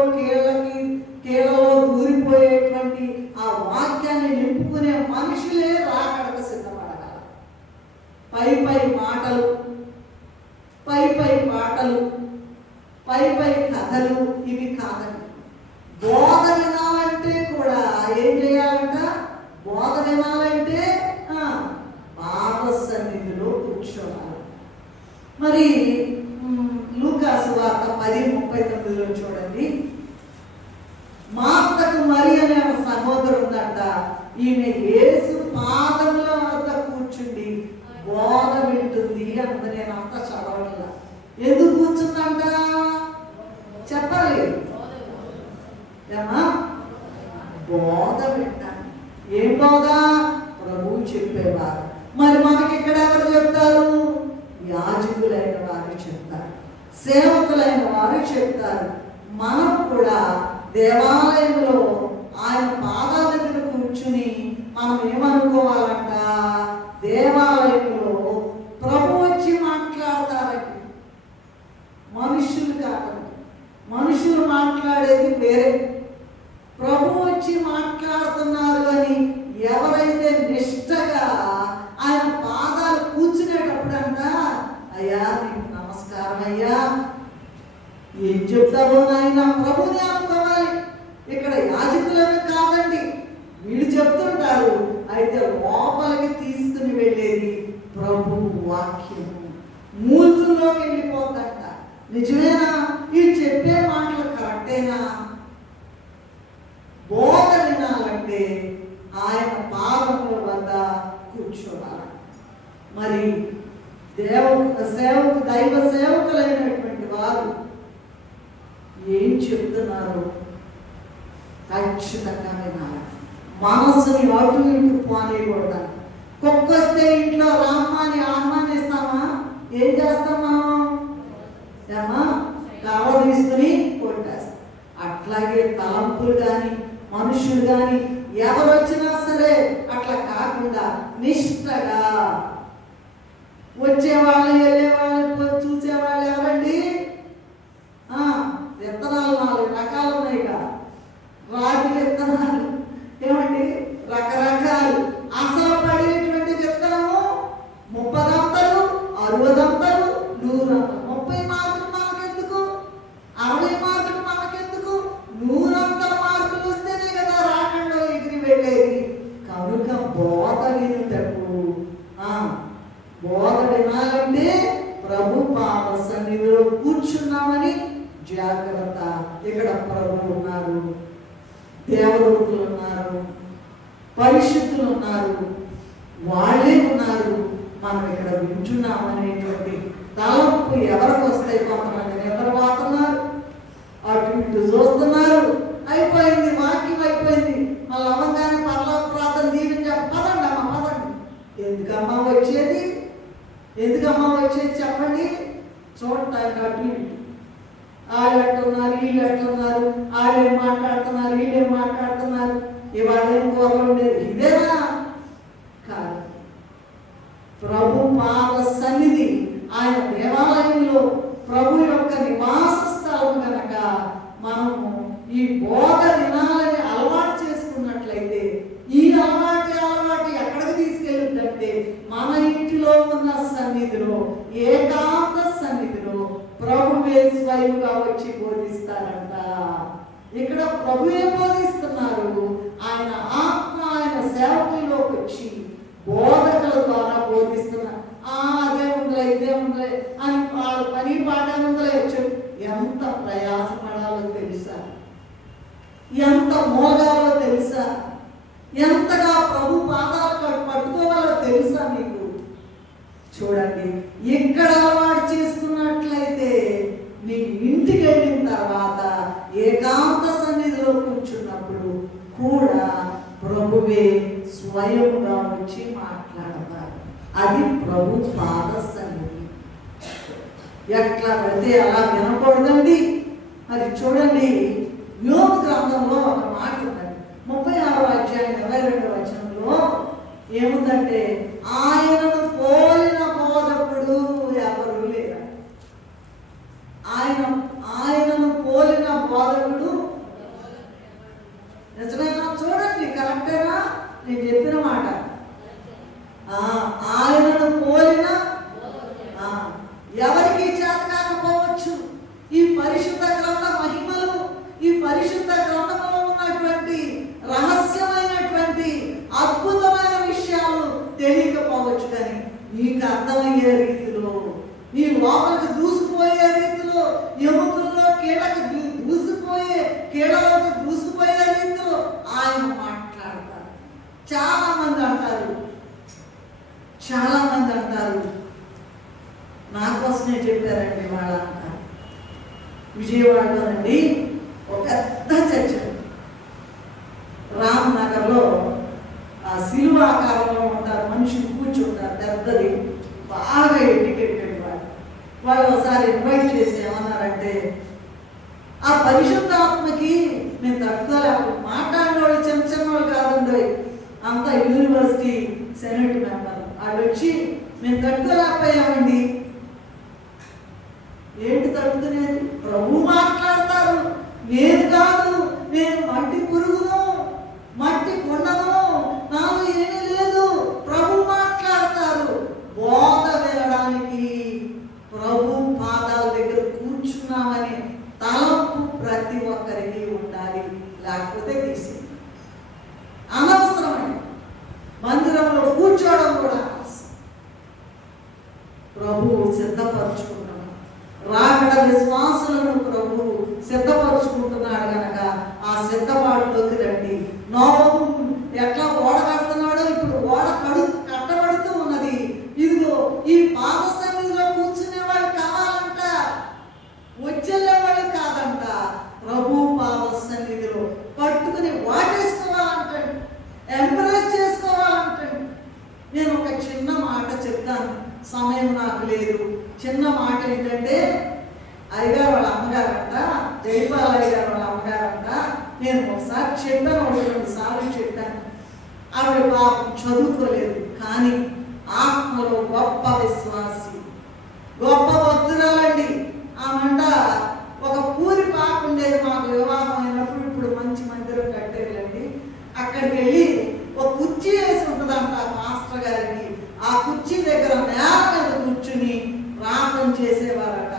కీళ్ళలో దూరిపోయేటువంటి ఆ వాక్యాన్ని నింపుకునే మనుషులే రాకడకు సిద్ధపడగలరు. పై మాటలు, పై కథలు ఇవి కాదండి. బోధ వినాలంటే కూడా ఏం చేయాలంట? బోధ వినాలంటే మరి లూకాసు వార్త 10:39 చూడండి. మార్తకు మరి అనే ఒక సహోదరు ఉందంట. ఈమె యేసు పాదముల వద్ద కూర్చుండి బోధ వింటుంది అంత. నేను అంతా చదవట్లా. ఎందుకు కూర్చుందంట చెప్పాలి ఏమా? బోధ వింటాను. ఏం బోధ? ప్రభువు చెప్పేవారు. మరి మనకి ఇక్కడ ఎవరు చెప్తారు? యాజకులైన వారు చెప్తారు, సేవకులైన వారు చెప్తారు. మనం కూడా దేవాలయంలో ఆయన పాదాల దగ్గర కూర్చుని మనం ఏమనుకోవాలంట? దేవాలయంలో ప్రభు వచ్చి మాట్లాడతారండి, మనుషులు కాదండి. మనుషులు మాట్లాడేది వేరే, ప్రభు వచ్చి మాట్లాడుతున్నారు అని ఎవరైతే నిష్టగా ఆయన పాదాలు కూర్చునేటప్పుడంట, అయ్యా నీకు నమస్కారం అయ్యా, ఏం చెప్తావో నాయన ప్రభుని అనుకోవాలి. ఇక్కడ యాజకులను కాదండి, వీళ్ళు చెప్తుంటారు. అయితే లోపలికి తీసుకుని వెళ్ళేది ప్రభు వాక్యము, మూతుల్లోకి వెళ్ళిపోతాట. నిజమేనా? వీళ్ళు చెప్పే మాటలు కరెక్టేనా? బోధ వినాలంటే ఆయన పాదముల వద్ద కూర్చోవాలి. మరి దైవ సేవకులైనటువంటి వారు ఏం చెప్తున్నారు ఖచ్చితంగా వినాలి. మనసుని అటు ఇటు పోనీయకూడదు. కుక్కొస్తే ఇంట్లో రామ్మాని ఆహ్వానిస్తామా? ఏం చేస్తాం మనం? ఏమా కర్ర తీసుకుని కొట్టేస్తాం. అట్లాగే తలంపులు కానీ మనుషులు కానీ ఎవరు వచ్చినా సరే అట్లా కాకుండా నిష్టగా వచ్చేవాళ్ళని వెళ్ళేవాళ్ళని చూసేవాళ్ళు ఎవరండి? విత్తనాలు 4 రకాలు ఉన్నాయిగా. రాగి విత్తనాలు ఏమండి రకరకాలు. అసలు పడేటువంటి విత్తనము 30 దంతలు, 60 దంతలు, 100 దంతలు. 30 మార్కులు మనకెందుకు? 60 మార్కులు మనకెందుకు? 100 మార్కులు వస్తేనే కదా రాకంలో ఎగిరి వెళ్ళేది. కనుక బోధ వినుటకు, బోధ వినాలంటే ప్రభు పాద సన్నిధిలో కూర్చున్నామని జాగ్రత్త. ఇక్కడ ప్రభు ఉన్నారు, దేవదూతలు ఉన్నారు, పరిశుద్ధులు ఉన్నారు, వాళ్ళే ఉన్నారు. మనం ఇక్కడ వింటున్నామనేటువంటి తలంపు ఎవరికి వస్తాయి? కొంతమంది నిద్రపోతున్నారు, అటు ఇటు చూస్తున్నారు. అయిపోయింది, వాక్యం అయిపోయింది. మళ్ళీ అవ్వగానే పరలోక ప్రార్థన దీవించ పదండి అమ్మ పదండి. ఎందుకమ్మా వచ్చేది? ఎందుకమ్మా వచ్చేది చెప్పండి. చూడటానికి అటు ఇటు వాళ్ళు ఎట్టున్నారు, వీళ్ళు ఎట్టున్నారు, వాళ్ళేం మాట్లాడుతున్నారు, వీళ్ళేం మాట్లాడుతున్నారు, ఇవాళ ఏం కూరలు ఉండేది. ఇదేనా? కాదు. ప్రభు పాద సన్నిధి ఆయన దేవాలయంలో ప్రభు యొక్క నివాస స్థలం కనుక మనము ఈ బోధ వినాలని అలవాటు చేసుకున్నట్లయితే ఈ అలవాటు ఎక్కడికి తీసుకెళ్ళుద్దంటే మన ఇంటిలో ఉన్న సన్నిధిలో, ఏకాంత సన్నిధిలో ప్రభువే స్వయంగా వచ్చి బోధిస్తారంట. ఇక్కడ ప్రభువే బోధిస్తున్నారు. ఆయన ఆత్మ ఆయన సేవకుల్లోకి వచ్చి బోధకుల ద్వారా బోధిస్తున్నారు. అదే ఉందిలే ఇదే ఉందిలే అని వాళ్ళ పని పాట ఉందిలే వచ్చు. ఎంత ప్రయాసపడాలో తెలుసా? ఎంత మోగాలో తెలుసా? ఎంతగా ప్రభు పాదాలు పట్టుకోవాలో తెలుసా మీకు? చూడండి, ఇక్కడ అలవాటు చేసుకున్నట్లయితే నీ ఇంటికి వెళ్ళిన తర్వాత ఏకాంత సన్నిధిలో కూర్చున్నప్పుడు కూడా ప్రభువే స్వయంగా వచ్చి మాట్లాడతారు. అది ప్రభు పాద సన్నిధి. ఎట్లా పడితే అలా వినకూడదండి. మరి చూడండి, యోబు గ్రంథంలో ఒక మాట ఉందండి. 36వ అధ్యాయం 22వ వచనంలో ఏముందంటే, ఆయనను పోలిన బోధకుడు ఎవరు లేరు. ఆయనను పోలిన బోధకుడు నిజమేనా? చూడండి, కరెక్టేనా నేను చెప్పిన మాట? ఆయనను పోలిన ఎవరికి చేత కాకపోవచ్చు. ఈ పరిశుద్ధ గ్రంథ మహిమలు, ఈ పరిశుద్ధ గ్రంథంలో ఉన్నటువంటి రహస్యమైనటువంటి అద్భుతమైన విషయాలు తెలియకపోవచ్చు, కానీ నీకు అర్థమయ్యే రీతిలో ఈ లోపలికి దూసుకుపోయే రీతిలో, ఎముకల్లో కీళ్ళకి దూసుకుపోయే, కీళ్ళలోకి దూసుకుపోయే రీతిలో ఆయన మాట్లాడతారు. చాలా మంది అంటారు నా కోసమే చెప్పారండి వాళ్ళంతా. విజయవాడలోనండి ఒక పెద్ద చర్చ్, రామ్నగర్లో ఆ సిలువ ఆకారంలో ఉంటారు, మనుషులు కూర్చుంటారు, పెద్దది, బాగా ఎడ్యుకేటెడ్ వాళ్ళు ఒకసారి ఇన్వైట్ చేసి ఏమన్నారంటే, ఆ పరిశుద్ధాత్మకి నేను తట్టుకోలేకపోతే, మాట్లాడిన వాళ్ళు చిన్న వాళ్ళు కాదండి, అంతా యూనివర్సిటీ సెనెట్ మెంబర్, వాళ్ళు వచ్చి మేము తట్టుకోలేకపోయామండి. ఏంటి తట్టుకునేది? ప్రభు మాట్లాడతారు, నేను కాదు, నేను మట్టి పురుగును, మట్టి కొండను, నాకు ఏమీ లేదు, ప్రభు మాట్లాడతారు. బోధ వినడానికి ప్రభు పాదాల దగ్గర కూర్చున్నామని తలంపు ప్రతి ఒక్కరికి ఉండాలి, లేకపోతే తీసి అనవసరమైన మందిరంలో కూర్చోవడం కూడా ప్రభు సిద్ధపరచుకున్నాం. రాకడ విశ్వాసులను ప్రభు సిద్ధపరచుకుంటున్నాడు కనుక ఆ సిద్ధపాటులోకి రండి. నోవహు ఎట్లా ఓడ కడుతున్నాడో ఇప్పుడు ఓడ కట్టబడుతూ ఉన్నది. ఇదిగో ఈ పాద సన్నిధిలో కూర్చునే వాళ్ళు కావాలంట, వచ్చేళ్ళే వాళ్ళు కాదంట. ప్రభు పాద సన్నిధిలో పట్టుకుని వాటేసుకోవాలంటండి, ఎంప్రెస్ చేసుకోవాలంటండి. నేను ఒక చిన్న మాట చెప్తాను, సమయం నాకు లేదు. చిన్న మాట ఏంటంటే, అయ్యగారు వాళ్ళ అమ్మగారంట, జైపాల్ అయ్యగారు వాళ్ళ అమ్మగారంట, నేను ఒకసారి చెప్పాను, 2 సార్లు చెప్పాను. ఆవిడ పాపం చదువుకోలేదు, కానీ ఆత్మలో గొప్ప విశ్వాసి, గొప్ప భక్తురాలండి. ఆమంట ఒక పూరి పాప ఉండేది, మాకు వివాహం అయినప్పుడు, ఇప్పుడు మంచి మందిరం కట్టేయాలండి. అక్కడికి వెళ్ళి ఒక కుర్చీ వేసి ఉంటుందంట మాస్టర్ గారికి. ఆ కుర్చీ దగ్గర నేల మీద కూర్చుని ప్రార్థన చేసేవారట.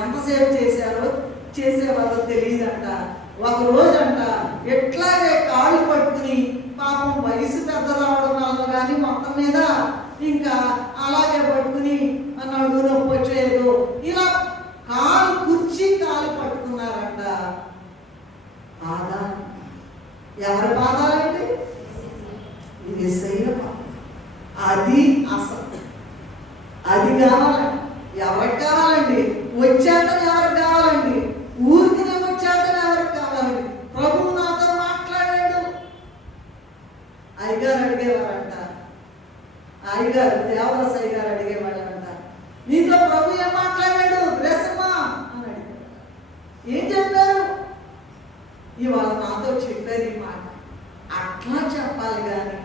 ఎంతసేపు చేసేవారో తెలియదంట. ఒక రోజంట ఎట్లాగే కాళ్ళు పట్టుకుని, పాపం వయసు పెద్ద రావడం వల్ల కానీ మొత్తం మీద ఇంకా అలాగే పట్టుకుని నడుము నొప్పి వచ్చేదో ఇలా కుర్చీ కాలు పట్టుకున్నారంట. పాదాలు ఎవరి పాదాలండి? ఇది అది అసలు అది కావాలండి. ఎవరికి కావాలండి? వచ్చాటం ఎవరికి కావాలండి? ఊరికి వచ్చాటం ఎవరికి కావాలండి? ప్రభువు నాతో మాట్లాడాడు. అయ్యగారు అడిగేవారంట, అయ్యగారు దేవదాస్ అయ్యగారు అడిగేవాళ్ళంట, నీతో ప్రభు ఏం మాట్లాడాడు రేసమ్మా అని అడిగారు. ఏం చెప్పారు? ఇవాళ నాతో చెప్పేది మాట. అట్లా చెప్పాలి కానీ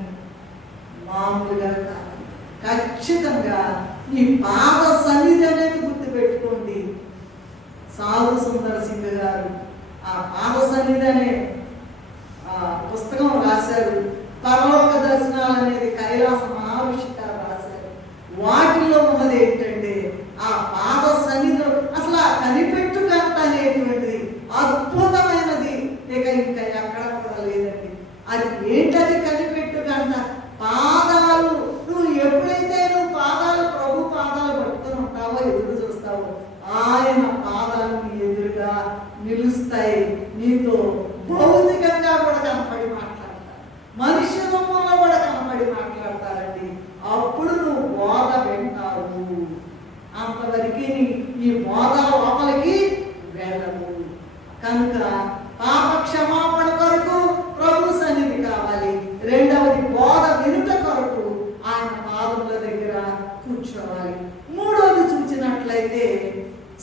మామూలుగా కాదు. ఖచ్చితంగా ఈ పాద సన్నిధి అనేది గుర్తుపెట్టుకోండి. సాధు సుందర్ సింగ్ గారు ఆ పాద సన్నిధి అనే పుస్తకం రాశారు. పరలోక దర్శనాలు అనేది కైలాస మహారుషి గారు రాశారు. వాటిల్లో ఉన్నది ఏంటంటే ఆ పాద సన్నిధి అసలు ఆ కనిపెట్టు గంట అనేటువంటిది అద్భుతమైనది. ఇంకా ఎక్కడ కూడా లేదండి. అది ఏంటది కనిపెట్టు గంట? పాదాలు. ఎప్పుడైతే నువ్వు ప్రభు పాదాలు పట్టుకొని ఉంటావో, ఎదురు చూస్తావో, ఆయన పాదాలు నీ ఎదురుగా నిలుస్తాయి. నీతో భౌతికంగా కూడా కనపడి మాట్లాడతారు, మనిషి రూపంలో కూడా కనపడి మాట్లాడతారండి. అప్పుడు నువ్వు బోధ వింటావు. అంతవరకు ఈ బోధ లోపలికి వెళ్ళవు. కనుక పాప క్షమాపణ కొరకు ప్రభు సన్నిధి కావాలి. రెండవది బోధ వినుట కొరకు ఆయన పాదముల దగ్గర కూర్చోవాలి. మూడవది చూసినట్లయితే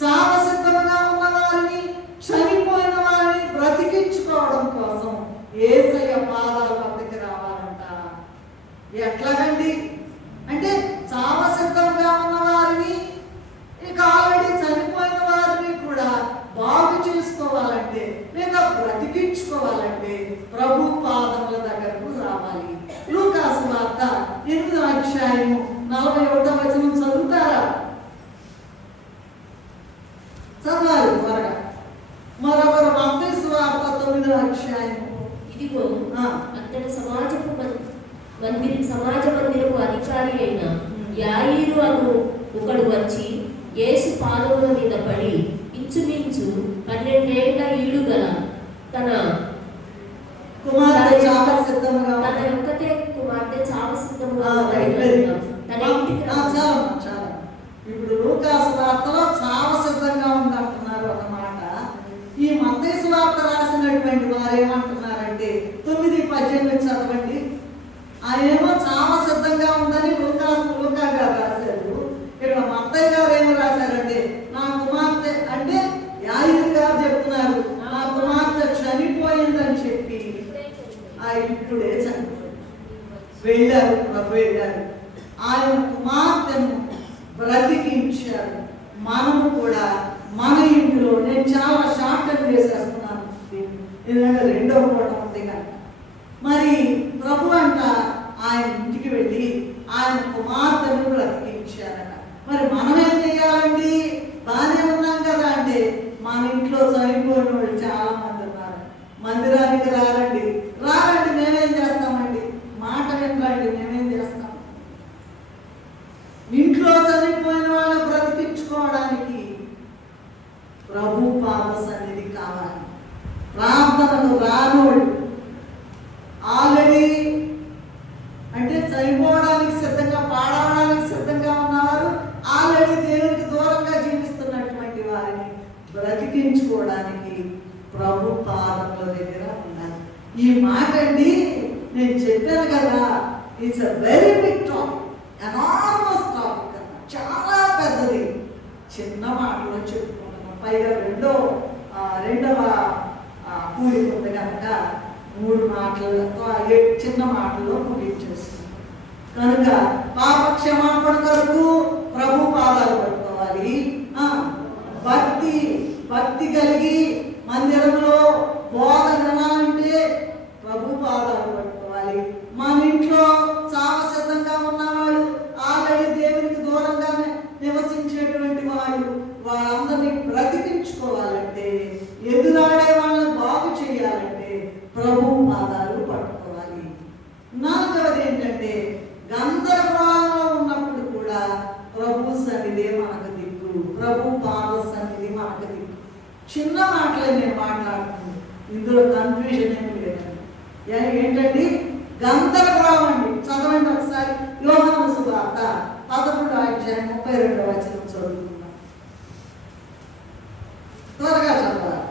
చావ సిద్ధంగా ఉన్న వారిని, చనిపోయిన వారిని బ్రతికించుకోవడం కోసం యేసయ్య పాదాల వద్దకు రావాలంట. ఎట్లాగండి అంటే చావ సిద్ధంగా ఉన్న వారిని, ఇక ఆల్రెడీ చనిపోయిన వారిని కూడా బాగు చేసుకోవాలంటే, లేదా బ్రతికించుకోవాలంటే ప్రభు పాదముల దగ్గరకు రావాలి. లూకాసు వార్త 8వ అధ్యాయము 41వ వచనం చదువుతారా? చదవాలి త్వరగా. మరొకరు మత్తయి వార్త 9వ అధ్యాయము. ఇదిగో అతడు సమాజ మందిరపు అధికారి అయిన యాయీరు అను ఒకడు వచ్చి యేసు పాదముల మీద పడి ఇంచుమించు 12 ఏళ్ల ఈడు గల తన కుమార్తె చాలా సిద్ధంగా తన ఒక్కతే కుమార్తె చావు సిద్ధంగా తన ఇంటికి చాలా ఇప్పుడు లూకాసు వార్తలో చాలా సిద్ధంగా ఉందంటున్నారు ఒక మాట. ఈ మత్తయి సువార్త రాసినటువంటి వారు ఏమంటున్నారంటే 9:18 చదవండి. ఆయనేమో చాలా సిద్ధంగా ఉందని లూకా గారు రాశారు. ఇక్కడ మత్తయి గారు ఏమి రాశారంటే నా కుమార్తె అంటే యాయిరు గారు చెప్తున్నారు నా కుమార్తె చనిపోయిందని చెప్పి ఇప్పుడే చనిపోయింది. వెళ్ళారు, ప్రభు వెళ్ళారు, ఆయన కుమార్తెను బ్రతికించారు. మనము కూడా మన ఇంటిలో, నేను చాలా షార్ట్ చేసేస్తున్నాను ఎందుకంటే 2వ పూట ఉంది కనుక, మరి ప్రభు అంట ఆయన ఇంటికి వెళ్ళి ఆయన కుమార్తెను బ్రతికించారట. మరి మనం ఏం చేయాలండి? బాగానే ఉన్నాం కదా అంటే మన ఇంట్లో చనిపోయిన వాళ్ళు చాలా మంది ఉన్నారు. మందిరానికి రారండి, మేమేం చేస్తామండి? మాట వినరండి, మేమేం చేస్తాం? ఇంట్లో చనిపోయిన వాళ్ళు బ్రతికించుకోవడానికి ప్రభు పాద సన్నిధి కావాలి. ప్రార్థనలు రానోళ్ళు ఆల్రెడీ అంటే చనిపోవడానికి సిద్ధంగా, పాడవడానికి సిద్ధంగా ఉన్నవారు, ఆల్రెడీ దేవునికి దూరంగా జీవిస్తున్నటువంటి వారిని బ్రతికించుకోవడానికి ప్రభు పాదముల దగ్గర ఉన్నారు. ఈ మాట అండి నేను చెప్పాను కదా, it's a very big topic, enormous topic, చాలా పెద్దది. చిన్న మాటలో చెప్పుకుంటున్నాం. పైగా రెండవ కూడిక ఉంది కనుక 3 మాటలతో చిన్న మాటల్లో ముగించేస్తున్నాం. కనుక పాప క్షమాపణ కొరకు ప్రభు పాదాలు పట్టుకోవాలి. భక్తి కలిగి మందిరంలో బోధ వినాలంటే ప్రభు పాదాలు పట్టుకోవాలి. మన ఇంట్లో చాలా సిద్ధంగా ఉన్నవాళ్ళు, ఆల్రెడీ దేవునికి దూరంగానే నివసించేటువంటి వాళ్ళు, వాళ్ళందరినీ బ్రతికించుకోవాలంటే, ఎదురాడే వాళ్ళని బాగు చేయాలంటే ప్రభు పాదాలు పట్టుకోవాలి. 4వది ఏంటంటే గందరగోళంలో ఉన్నప్పుడు కూడా ప్రభు సన్నిధి మనకు దిక్కు, ప్రభు పాద సన్నిధి మనకు దిక్కు. చిన్న మాటలే నేను మాట్లాడుతున్నాను, ఇందులో కన్ఫ్యూజన్ ఏమి లేదండి. ఏంటండి? గందరగోళం అండి. చదవండి ఒకసారి యోహాను సువార్త 11:32 చదువుకుందాం. త్వరగా చదవాలి.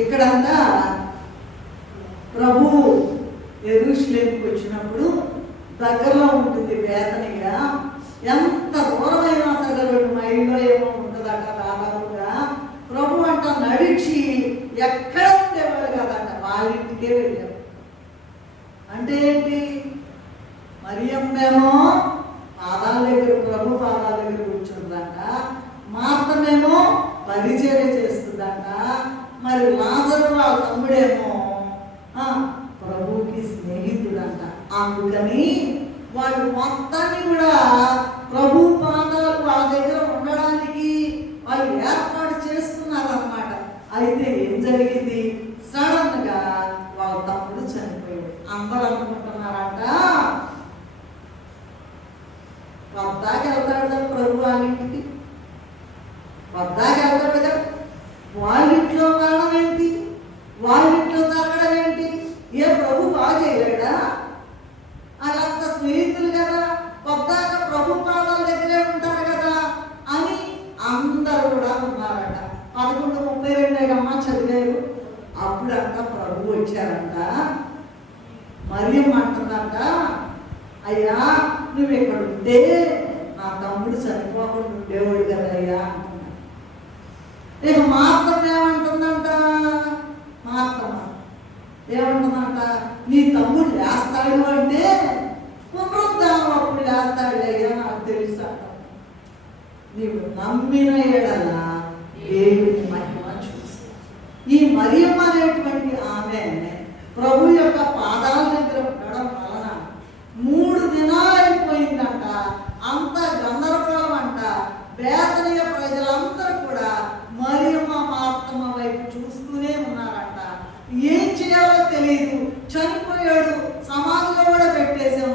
ఇక్కడంతా ప్రభు యెరూషలేముకి వచ్చినప్పుడు దగ్గరలో ఉంటుంది బేతనిగా. ఎంత దూరమైనా సరే 2 మైళ్ళలో ఏమో ఉంటుందట దాదాపుగా. ప్రభు అంట నడిచి ఎక్కడ ఉండేవాడు కదంట, వాళ్ళ ఇంటికే వెళ్ళారు. అంటే ఏంటి? మరియమ్మేమో పాదాల దగ్గర, ప్రభు పాదాల దగ్గర కూర్చుందంట, మార్తమేమో పరిచర్య చేస్తుందంట, మరి లాజరు వాళ్ళ తమ్ముడేమో ప్రభువుకి స్నేహితుడంట. అందుకని వాళ్ళు మొత్తాన్ని కూడా ప్రభు పాదాలు వాళ్ళ దగ్గర ఉండడానికి వాళ్ళు ఏర్పాటు చేసుకున్నారన్నమాట. అయితే ఏం జరిగింది? సడన్ గా వాళ్ళ తమ్ముడు చనిపోయాడు. అందరూ అనుకుంటున్నారంట వద్దాకి వెళ్తాడు ప్రభు వాళ్ళ ఇంటికి, వద్దాకి వెళ్తాడు కదా. వాళ్ళింట్లో మరణం ఏంటి? వాళ్ళింట్లో జరగడం ఏంటి? ఏ ప్రభు బాగా చేయలేడా? వాళ్ళంత స్నేహితులు కదా, వద్దాక ప్రభు పాదాల దగ్గరే ఉంటారు కదా అని అందరూ కూడా ఉన్నారట. 11:32 చదివారు. అప్పుడంట ప్రభు వచ్చారంట. మరియమ్మ అంటున్నాక, అయ్యా నువ్వు ఇక్కడ ఉంటే నా తమ్ముడు చనిపోకుండా ఉండేవాడు కదా అయ్యా అంటున్నాడు. ఇక మార్తమ్మ ఏమంటుందంట? ఏమంటుందంట? నీ తమ్ముడు లేస్తాడు అంటే పునరుద్ధానం అప్పుడు లేస్తాడు అయ్యా నాకు తెలుసు అంట. నీవు నమ్మిన ఎడల దేవుని మహిమ చూసి. ఈ మరియమ్మ అనేటువంటి ఆమె ప్రభు యొక్క పాదాల దగ్గర ఉండడం వలన 3 బేతనియ ప్రజలందరూ కూడా మరియమ్మ మార్తమ్మ వైపు చూస్తూనే ఉన్నారంట. ఏం చేయాలో తెలియదు. చనిపోయాడు, సమాధిలో కూడా పెట్టేశాం,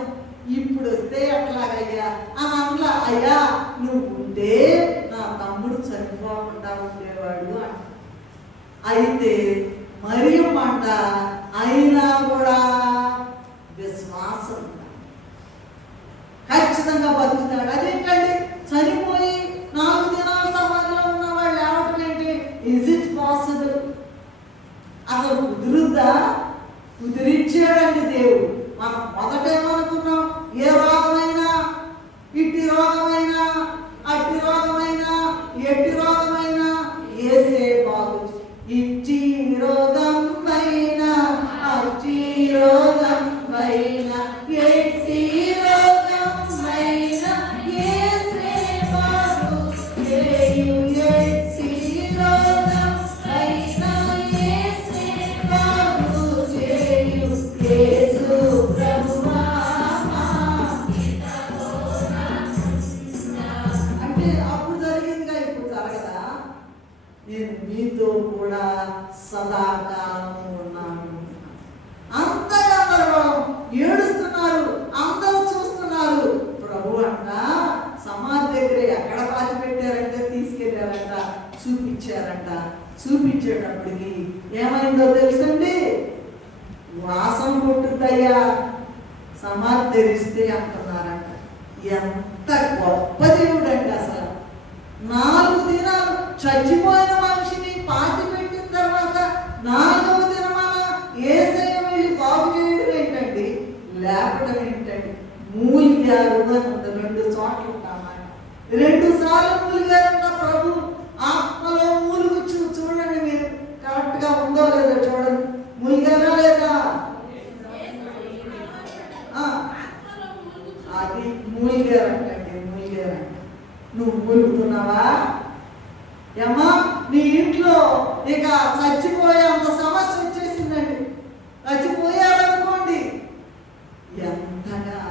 ఇప్పుడు వస్తే ఎట్లాగయ్యా అని అనలా. అయ్యా నువ్వు ఉంటే నా తమ్ముడు చనిపోకుండా ఉండేవాడు అంట. అయితే మరియమ్మ అంట అయినా కూడా విశ్వాసం ఖచ్చితంగా బతుకుతాడు. అదేంటండి, చనిపోయి 4 దినాలు సమాధిలో ఉన్న వాళ్ళు లేవటం ఏంటి? Is it possible? అసలు కుదురుద్దా? కుదిరించాడండి దేవుడు. మనం మొదటేమనుకున్నాం, ఏ రోగమైనా, ఇట్టి రోగమైనా, అట్టి రోగమైనా, ఎట్టి రోగమైనా ఏసే బాగు. ఇట్టి రోగం అయినా, అట్టి రోగం అయినా, ఎట్టి రోగం అయినా ఏసే బాగు చేయు. ఎట్టి రోగం అయినా ఏసే బాగు చేయు. యేసు ప్రభువా అంటే అప్పుడు జరిగిందిగా, ఇప్పుడు జరగదా? నేను మీతో కూడా సదాకాలం ఉన్నాను. అంతగా ఏడుస్తున్నారు, అందరూ చూస్తున్నారు. ప్రభు అంట సమాధి దగ్గర ఎక్కడ పాతి పెట్టారంటే తీసుకెళ్ళారంట, చూపించారంట. చూపించేటప్పటికి ఏమైందో తెలుసండి, వాసన కొట్టుద్దయ్యా సమాధి తెరిస్తే అంటున్నారంట. ఎంత గొప్ప దేవుడు అండి అసలు. 4 దినాలు చచ్చిపోయిన మనిషిని పాతి పెట్టిన తర్వాత 4వ దినమాన యేసయ్య వెళ్ళి బాగు చేయడం ఏంటండి, లేపడం ఏంటండి? మూలిగారు అని ఉంది. 2 చోట్ల ఉంటామాట. 2 సార్లు మూలిగారంట ప్రభు. ఆత్మలో మూలుగు చూడండి మీరు, కరెక్ట్ గా ఉందో లేదో చూడండి. మూలిగారా లేదా? అది మూలిగారంటండి, మూలిగారంట. నువ్వు మూలుగుతున్నావా? ఏమా నీ ఇంట్లో ఇక చచ్చిపోయే అంత సమస్య వచ్చేసిందండి. చచ్చిపోయారనుకోండి, ఎంతగా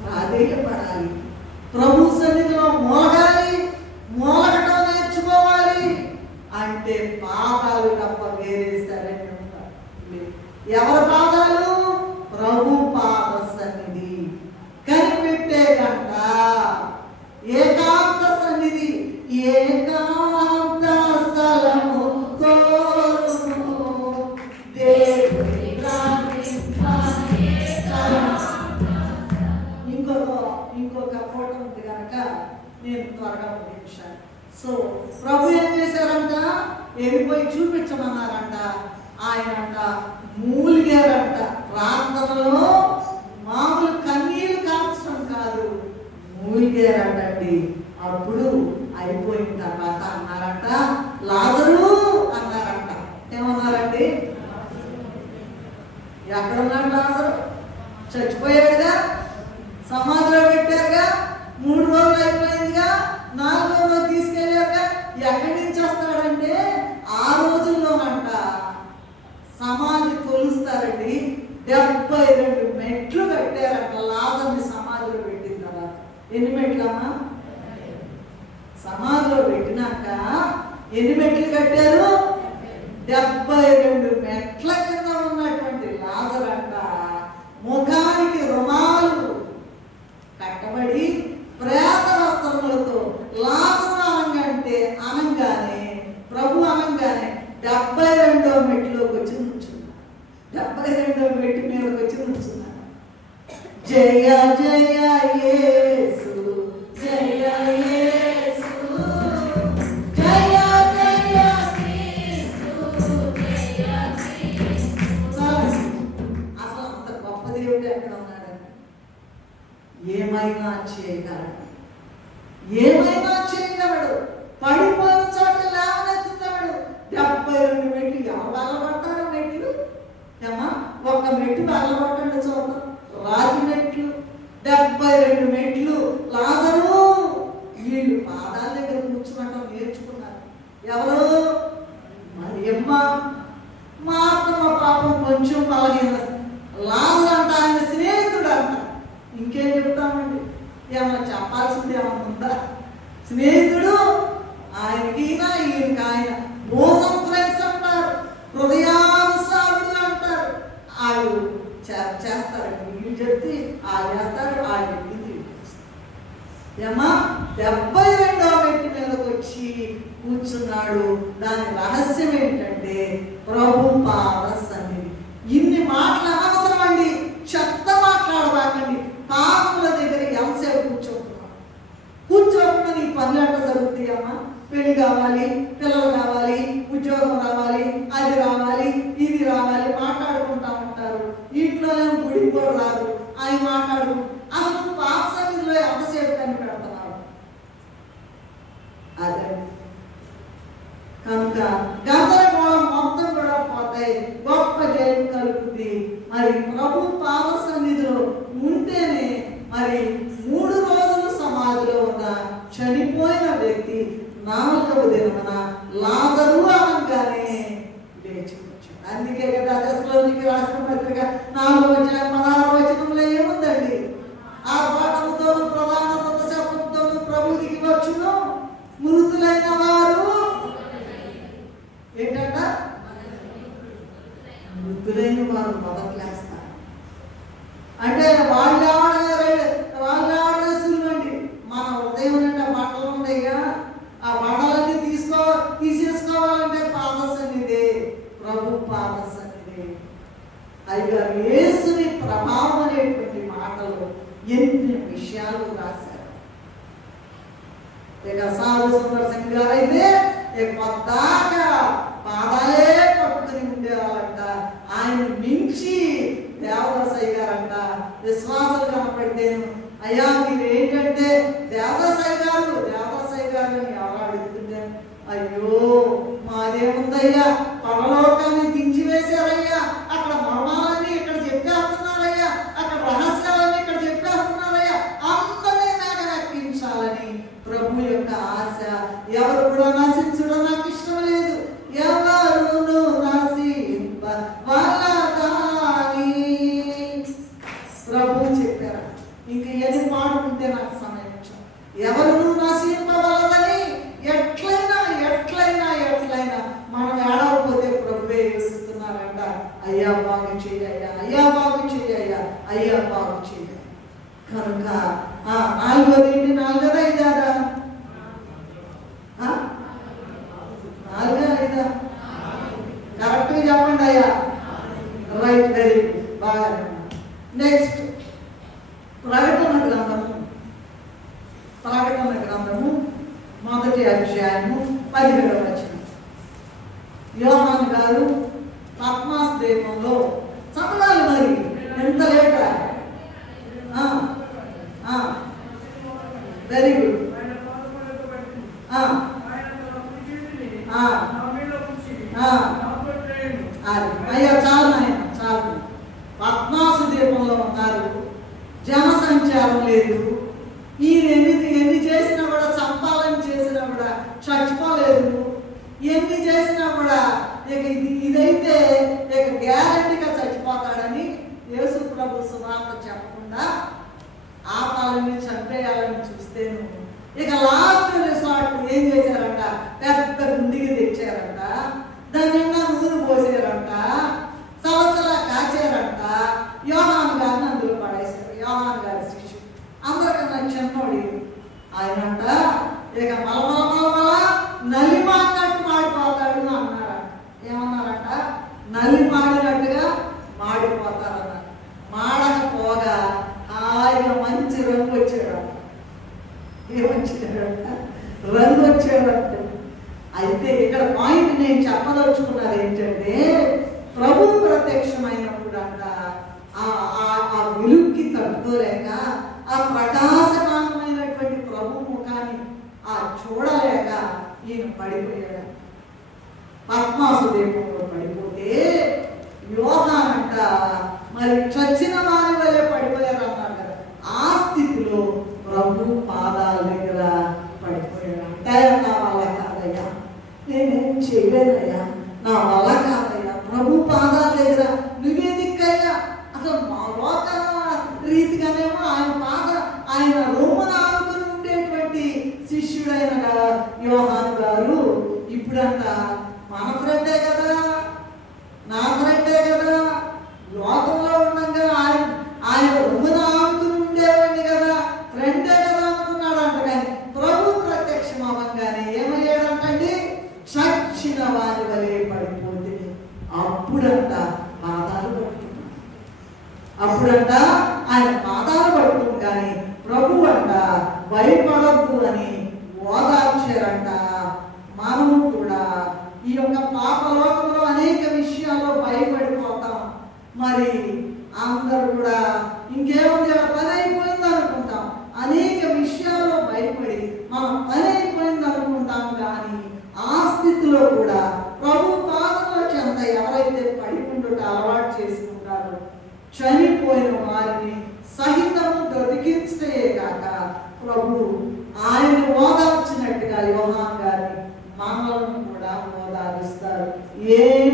ప్రాధేయపడాలి, ప్రభు సన్నిధిలో మోగాలి, మోలగటం నేర్చుకోవాలి. అంటే పాదాలు తప్ప వేరే సరైన ఎవరి పాదాలు? ప్రభు పాద సన్నిధి కనిపెట్టే గంట, ఏకాంత సన్నిధి, ఏకాంత స్థలము కోరుము దేవుని. ఇంకొక ఫోటో ఉంది కనుక నేను త్వరగా ముగించాను. సో ప్రభు ఏం చేశారంట, వెళ్ళిపోయి చూపించమన్నారంట. ఆయనంట మూలిగారంట. ప్రార్థనలో మామూలు కన్నీళ్ళు కార్చడం కాదు, మూలిగారంటండి. అప్పుడు అయిపోయిన తర్వాత అన్నారంట, లాజరు అన్నారంట. ఏమన్నారండి? ఎక్కడున్నాడు లాజరు? చచ్చిపోయాడుగా, సమాధిలో పెట్టారుగా, 3 రోజులు అయిపోయిందిగా, 4వ రోజు తీసుకెళ్ళారుగా. ఎక్కడి నుంచి వస్తాడంటే ఆ రోజుల్లోనంట సమాధి కొలుస్తారండి. 72 మెట్లు కట్టారంట లాజర్ని సమాధిలో పెట్టిన తర్వాత. ఎన్ని మెట్లమ్మా? సమాధిలో పెట్టినాక ఎన్ని మెట్లు కట్టారు? 72 మెట్ల కింద ఉన్నటువంటి లాజర్ అంట ముఖానికి రుమాలు కట్టబడి ప్రేత వస్త్రములతో లాజరు అనంగానే ప్రభు అనంగానే 72వ మెట్టులోకి వచ్చి నుంచున్నాడు. 72వ మెట్టు మీదకి వచ్చి నుంచున్నాడు. జయ జయ యేసు, జయ యేసు, జయ జయ క్రీస్తు, జయ క్రీస్తు. అసలు అంత గొప్ప దేవుడు ఎక్కడ ఉన్నాడండి? ఏమైనా చేయగలడు, ఏమైనా చేయగలడు. పడిపోయిన చోట లేవనెత్తుతాడు. 72 మెట్లు ఎవరు బలపడతారు? మెట్లు ఏమా ఒక్క మెట్టు బలపట్టండి చూద్దాం. రాతి మెట్లు 72 మెట్లు. లాజరు వీళ్ళు పాదాల దగ్గర కూర్చున్నట్టు నేర్చుకున్నారు. ఎవరు? మరియమ్మ, మార్తమ్మ పాపం కొంచెం బలహీన. లాజరు అంట ఆయన స్నేహితుడు అంట. ఇంకేం చెప్తామండి? ఏమన్నా చెప్పాల్సింది ఏమన్నా ఉందా? స్నేహితుడు ఆయనకి ఈయనకి ఆయన. మోసం ఫ్రెండ్స్ అంటారు, హృదయానుసారుడు అంటారు. వాళ్ళు చేస్తారండి, వీళ్ళు చెప్తే వాళ్ళు చేస్తారు, వాళ్ళు చెప్పింది ఏమా 72వ మెట్టు మీదకి వచ్చి కూర్చున్నాడు. దాని రహస్యం ఏంటంటే ప్రభు పాద సన్నిధి. ఇన్ని మాటలు అనవసరం అండి, చెత్త మాట్లాడబాకండి. పాదముల దగ్గర ఎంతసేపు కూర్చోకుండా నీ పనులు ఎట్లా జరుగుతాయి అమ్మా? పెళ్లి కావాలి, పిల్లలు కావాలి, ఉద్యోగం రావాలి, అది రావాలి, ఇది రావాలి, మాట్లాడుకుంటా ఉంటారు. ఇంట్లో గుడికి కూడా రాదు, అవి మాట్లాడుకుంటా. అసలు పాత సన్నిధిలో ఎంతసేపు కనిపెడుతున్నారు? అదే కనుక గందరగోళం మొత్తం కూడా పోతాయి, గొప్ప జయం కలుగుతుంది. మరి ప్రభు పాద సన్నిధిలో ఉంటేనే మరి 3 రోజులు సమాధిలో ఉన్న చనిపోయిన వ్యక్తి 4వ దినమున లాజరు అనగానే లేచి వచ్చాడు. అందుకే కదా దశలోనికి రాష్ట్ర పత్రిక 4వ అధ్యాయం 16వ వచనంలో ఏముందండి? ఆ పాఠముతోను ప్రధాన శబ్దంతోను ప్రభు దిగి వచ్చును, మృతులైన వారు ఏంటంట? మృతులైన వారు మొదట్లేస్తారు. అంటే వాళ్ళు సులువండి. మన హృదయం అంటే బట్టలు ఉన్నాయిగా, ఆ బట్టలన్నీ తీసేసుకోవాలంటే పాద సన్నిధి, ప్రభు పాద సన్నిధి. అయ్యా యేసుని ప్రభావం అనేటువంటి మాటలు ఎన్ని విషయాలు రాశారు. ఇక సాధు సుందర్ సింగ్ గారు అయితే కొద్దాకా పాదాలే పట్టుకుని ఉండేవాళ్ళంట. ఆయన మించి దేవదాసయ్య గారంట విశ్వాసాలు కనపడితేను, అయ్యా మీరు ఏంటంటే దేవదాసయ్య గారు అని ఎవరు అడుగుతుంటే, అయ్యో మాదేముందయ్యా, పరలోకాన్ని దించి వేశారయ్యా, అక్కడ మర్మాలన్నీ ఇక్కడ చెప్పేస్తున్నారయ్యా, అక్కడ రహస్యాలన్నీ ఇక్కడ చెప్పేస్తున్నారయ్యా, అందరినీ మేఘం ఎక్కించాలని ప్రభు యొక్క ఆశ. ఎవరు కూడా నశించడం నాకు ఇష్టం లేదు, ఎవరును నశింపవలదని ప్రభు చెప్పారు. ఇంక ఎది పాడుకుంటే నాకు సమయం వచ్చాం. ఎవరును నశింపవలదని ఎట్లయినా మనం ఏడవకపోతే ప్రభువే ఏడుస్తున్నారంట. అయ్యా బాగు చెయ్యయ్యా, అయ్యా బాగు చెయ్యయ్యా, అయ్యా బాగు చెయ్య. కనుక 4వది ఏంటి? 4దా 5దా? 4దా 5దా? కరెక్ట్గా చెప్పండి అయ్యా. రైట్, వెరీ గుడ్, బాగా. నెక్స్ట్ ప్రకటన గ్రంథము 1వ అధ్యాయము 17వ వచనం. యోహాను గారు పద్మాస్ ద్వీపంలో చదవాలి. మరి ఎంత లేట? Very good. అయ్యా చాలు నాయన, చాలు. పద్మాసు ద్వీపంలో ఉన్నారు, జనసంచారం లేదు. ఈయన ఎన్ని చేసినా కూడా, చంపాలని చేసినా కూడా చచ్చిపోలేదు. ఎన్ని చేసినా కూడా ఇదైతే గ్యారంటీగా చచ్చిపోతాడని యేసు ప్రభు సువార్త చెప్పకుండా ఆపాలని, చంపేయాలని చూస్తేను ఇక లాస్ట్ రిసార్ట్ ఏం చేశారంట? పెద్ద గుండికి తెచ్చారంట, దాని నిండా నూనె పోసారంట, సలసలా కాచారంట. యోహాను గారిని అందులో పడేశారు. యోహాను గారి శిష్యుడు అందరికన్నా చిన్నోడి ఆయనంట. ఇక మలమల నలిమాడినట్టు మాడిపోతాడు అన్నారంట. ఏమన్నారంట? నలి మాడినట్టుగా మాడిపోతారన్న. మాడకపోగా హాయిగా మంచి రంగు వచ్చాడంట. ఏమొచ్చాడంట? రంగు వచ్చాడంట. అయితే ఇక్కడ పాయింట్ నేను చెప్పదలుచుకున్నది ఏంటంటే, ప్రభు ప్రత్యక్షమైనప్పుడు అంట ఆ వెలుగుకి తట్టుకోలేక, ఆ ప్రకాశమానమైనటువంటి ప్రభు ముఖాన్ని చూడలేక ఈయన పడిపోయాడు. పద్మాసు ద్వీపంలో పడిపోతే యోహానంట మరి చచ్చిన వారి వల్లే పడిపోయారు అన్నారు కదా. ఆ స్థితిలో ప్రభు పాదాల దగ్గర పడిపోయాడు. అంటే నా వల్ల కాదయ్యా, నేనేం చేయలేదయ్యా, నా వల్ల కాదయ్యా, ప్రభు పాదాల దగ్గర నువ్వే దిక్కయ్యా. అసలు మా లోక రీతిగానేమో ఆయన రొమ్మున ఆనుకుని ఉండేటువంటి శిష్యుడైన మరి అందరూ కూడా ఇంకేముంది పని అయిపోయింది అనుకుంటాం. అనేక విషయాల్లో భయపడి మనం పని అయిపోయింది అనుకుంటాం. కానీ ఆ స్థితిలో కూడా ప్రభు పాదంలో చెంత ఎవరైతే పడి ఉండుట అలవాటు చేసుకుంటారో చనిపోయిన వారిని సహితము బ్రతికించే కాక ప్రభు ఆయన ఓదార్చినట్టుగా యోహాన్ గారిని మనల్ని కూడా ఓదారుస్తారు. ఏం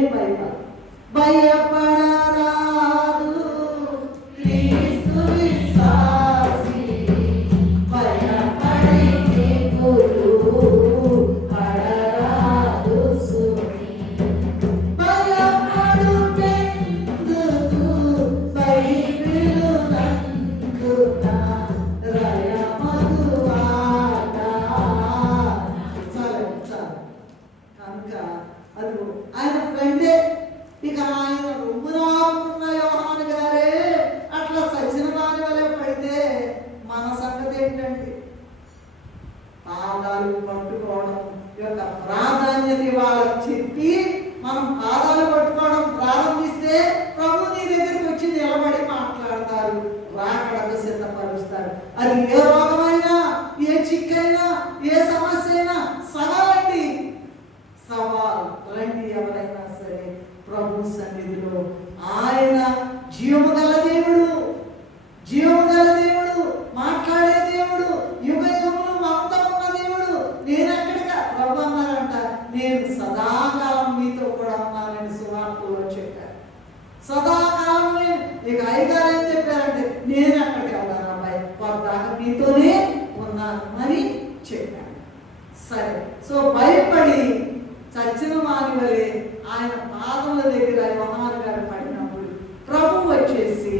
భయపడరాదు క్రీస్తు విశ్వాసి, భయపడి పడరాదు సుమి, భయపడుటెందుకు బైబిలు నందున రయమగువాడ. చాలు కనుక అది ఆయన ఫ్రెండే. ఇక ఆయన రొమ్మునాకున్న యోహాను గారే అట్లా సచిన వారి వలె పడితే మన సంగతి ఏంటండి? పాదాలు పట్టుకోవడం యొక్క ప్రాధాన్యత వాళ్ళకి చెప్పి మనం పాదాలు పట్టుకోవడం ప్రారంభిస్తే ప్రభు నీ దగ్గరికి వచ్చి నిలబడి మాట్లాడతారు, రాకడకు సిద్ధపరుస్తారు. అది ఏ రోగమైనా, ఏ చిక్కైనా, ఏ సమస్య అయినా సవాలండి, సవాల్ రండి. ఎవరైనా సరే ప్రభు సన్నిధిలో ఆయన జీవము గల దేవుడు, జీవము గల దేవుడు, మాట్లాడే దేవుడు, యుగ యుగములు అంతమున్న దేవుడు. నేను ఎక్కడిగా ప్రభు అన్నారంట, నేను సదాకాలం మీతో కూడా ఉన్నానని సువార్తలో చెప్పారు. సదాకాలం ఇక అయ్యగారు ఏం చెప్పారంటే, నేను ఎక్కడికి వెళ్తాను అబ్బాయి, పొద్దాక మీతోనే ఉన్నాను అని చెప్పాను. సరే, సో భయపడి చచ్చిన వారి వలె ఆయన పాదముల దగ్గర యోహాను గారు పడినప్పుడు ప్రభు వచ్చేసి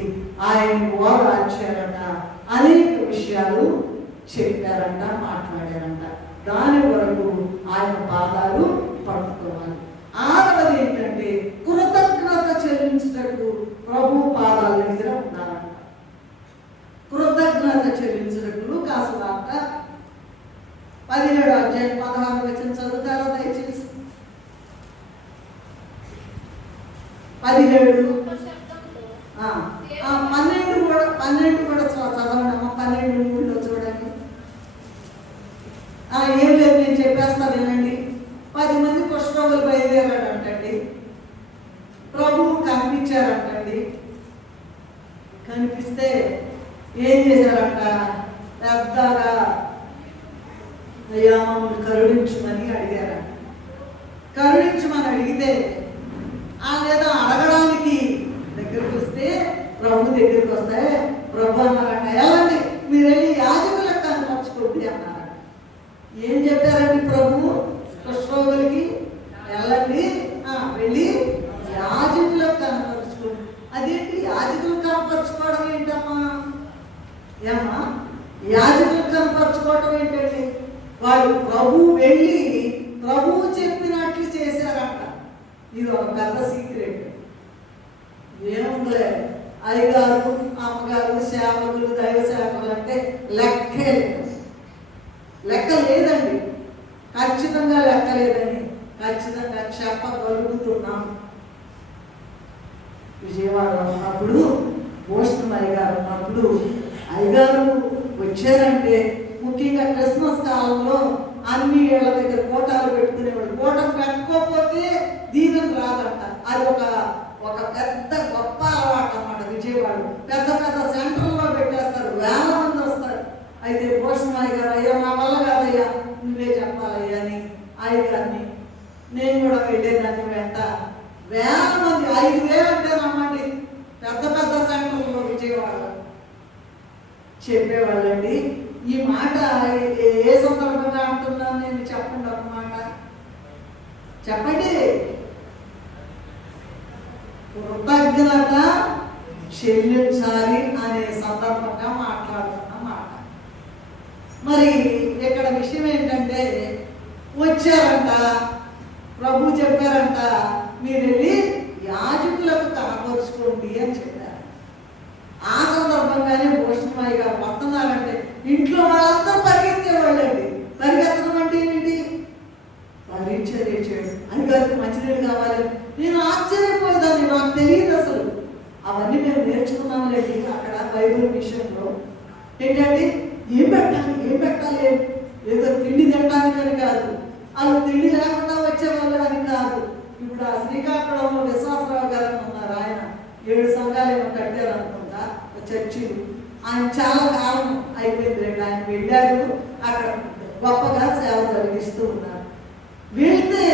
ఆయన ఓదార్చారంట, అనేక విషయాలు చెప్పారంట, మాట్లాడారంట. దాని వరకు ఆయన పాదాలు పట్టుకోవాలి. ఆరవది ఏంటంటే కృతజ్ఞత చెల్లించుటకు ప్రభు పాదాల దగ్గర ఉండాలంట. కృతజ్ఞత చెల్లించుటకు కాసువార్త 17:16 చదువుతారో దయచేసి. 17 12 కూడా చదవండి అమ్మ. 12:3 చూడండి. ఏం లేదు, నేను చెప్పేస్తాను వినండి. 10 మంది కుష్ఠరోగులు బయలుదేరాడంటండి. ప్రభువు కనిపించారంటండి. కనిపిస్తే ఏం చేశారంట, పెద్దగా అయ్యా మమ్మల్ని కరుణించమని అడిగారంట. కరుణించమని అడిగితే లేదా అడగడానికి దగ్గరికి వస్తే ప్రభు దగ్గరికి వస్తే ప్రభు అన్నారంట, వెళ్ళండి మీరు వెళ్ళి యాజకులకు కనపరచుకోండి అన్నారంట. ఏం చెప్పారండి ప్రభు కుష్ఠరోగులకి? వెళ్ళండి, వెళ్ళి యాజకులకు కనపరచుకోండి. అదేంటి యాజకులు కనపరచుకోవడం ఏంటమ్మా? ఏమ్మా యాజకులు కనపరచుకోవడం ఏంటండి? వాళ్ళు ప్రభు వెళ్ళి ప్రభువు చెప్పినట్లు చేశారంట. ఇది ఒక పెద్ద సీక్రెట్. ఏముందిలే, అయ్యగారు అమ్మగారు సేవకులు దైవ సేవకులు అంటే లెక్క లేదండి. ఖచ్చితంగా లెక్క లేదని ఖచ్చితంగా చెప్పగలుగుతున్నాం. విజయవాడలో ఉన్నప్పుడు భూషణం అయ్యగారు ఉన్నప్పుడు అయ్యగారు వచ్చారంటే ముఖ్యంగా క్రిస్మస్ కాలంలో అన్ని ఏళ్ల దగ్గర కోటాలు పెట్టుకునేవాడు. కోటం పెట్టుకోకపోతే దీవెన రాదంట. అది ఒక పెద్ద గొప్ప అలవాటు అన్నమాట. విజయవాడ పెద్ద పెద్ద సెంటర్లో పెట్టేస్తారు, వేల మంది వస్తారు. అయితే భూషణమయ్య గారు, అయ్యా నా వల్ల కాదయ్యా నువ్వే చెప్పాలయ్యా అని అయ్యగారిని నేను కూడా వెళ్ళేదాన్ని వెంట. వేల మంది, 5,000 అంటే నమ్మండి, పెద్ద పెద్ద సెంటర్లో విజయవాడ చెప్పేవాళ్ళండి. ఈ మాట ఏ సందర్భంగా అంటున్నాను నేను? చెప్పండి అన్నమాట, చెప్పండి. కృతజ్ఞత చెల్లించాలి అనే సందర్భంగా మాట్లాడుతున్న మాట. మరి ఇక్కడ విషయం ఏంటంటే వచ్చారంట, ప్రభు చెప్పారంట మీరు వెళ్ళి యాజకులకు కనపరుచుకోండి అని చెప్పారు. ఆ సందర్భంగానే భూషణమయ్య గారు వస్తున్నారంటే ఇంట్లో వాళ్ళందరూ పరిగెత్తేవాళ్ళండి. పరిగెత్తడం అంటే ఏంటి? పరిచర్య చేయడం. అయ్యగారికి మంచినీళ్ళు కావాలి. నేను ఆశ్చర్యపోయేదాన్ని, నాకు తెలియదు అసలు. అవన్నీ మేము నేర్చుకున్నాంలేండి అక్కడ బైబిల్ విషయంలో. ఏంటంటే ఏం పెట్టాలి ఏదో తిండి తినడానికని కాదు, వాళ్ళు తిండి లేకుండా వచ్చేవాళ్ళు అని కాదు. ఇప్పుడు ఆ శ్రీకాకుళంలో విశ్వాసరావు గారు ఉన్నారు, ఆయన 7 సంఘాలు ఏమో కట్టారు అనుకుంటా చర్చిలు. ఆయన చాలా కాలం అయిపోయింది, ఆయన వెళ్ళారు, అక్కడ గొప్పగా సేవ జరిగిస్తూ ఉన్నారు. వెళ్తే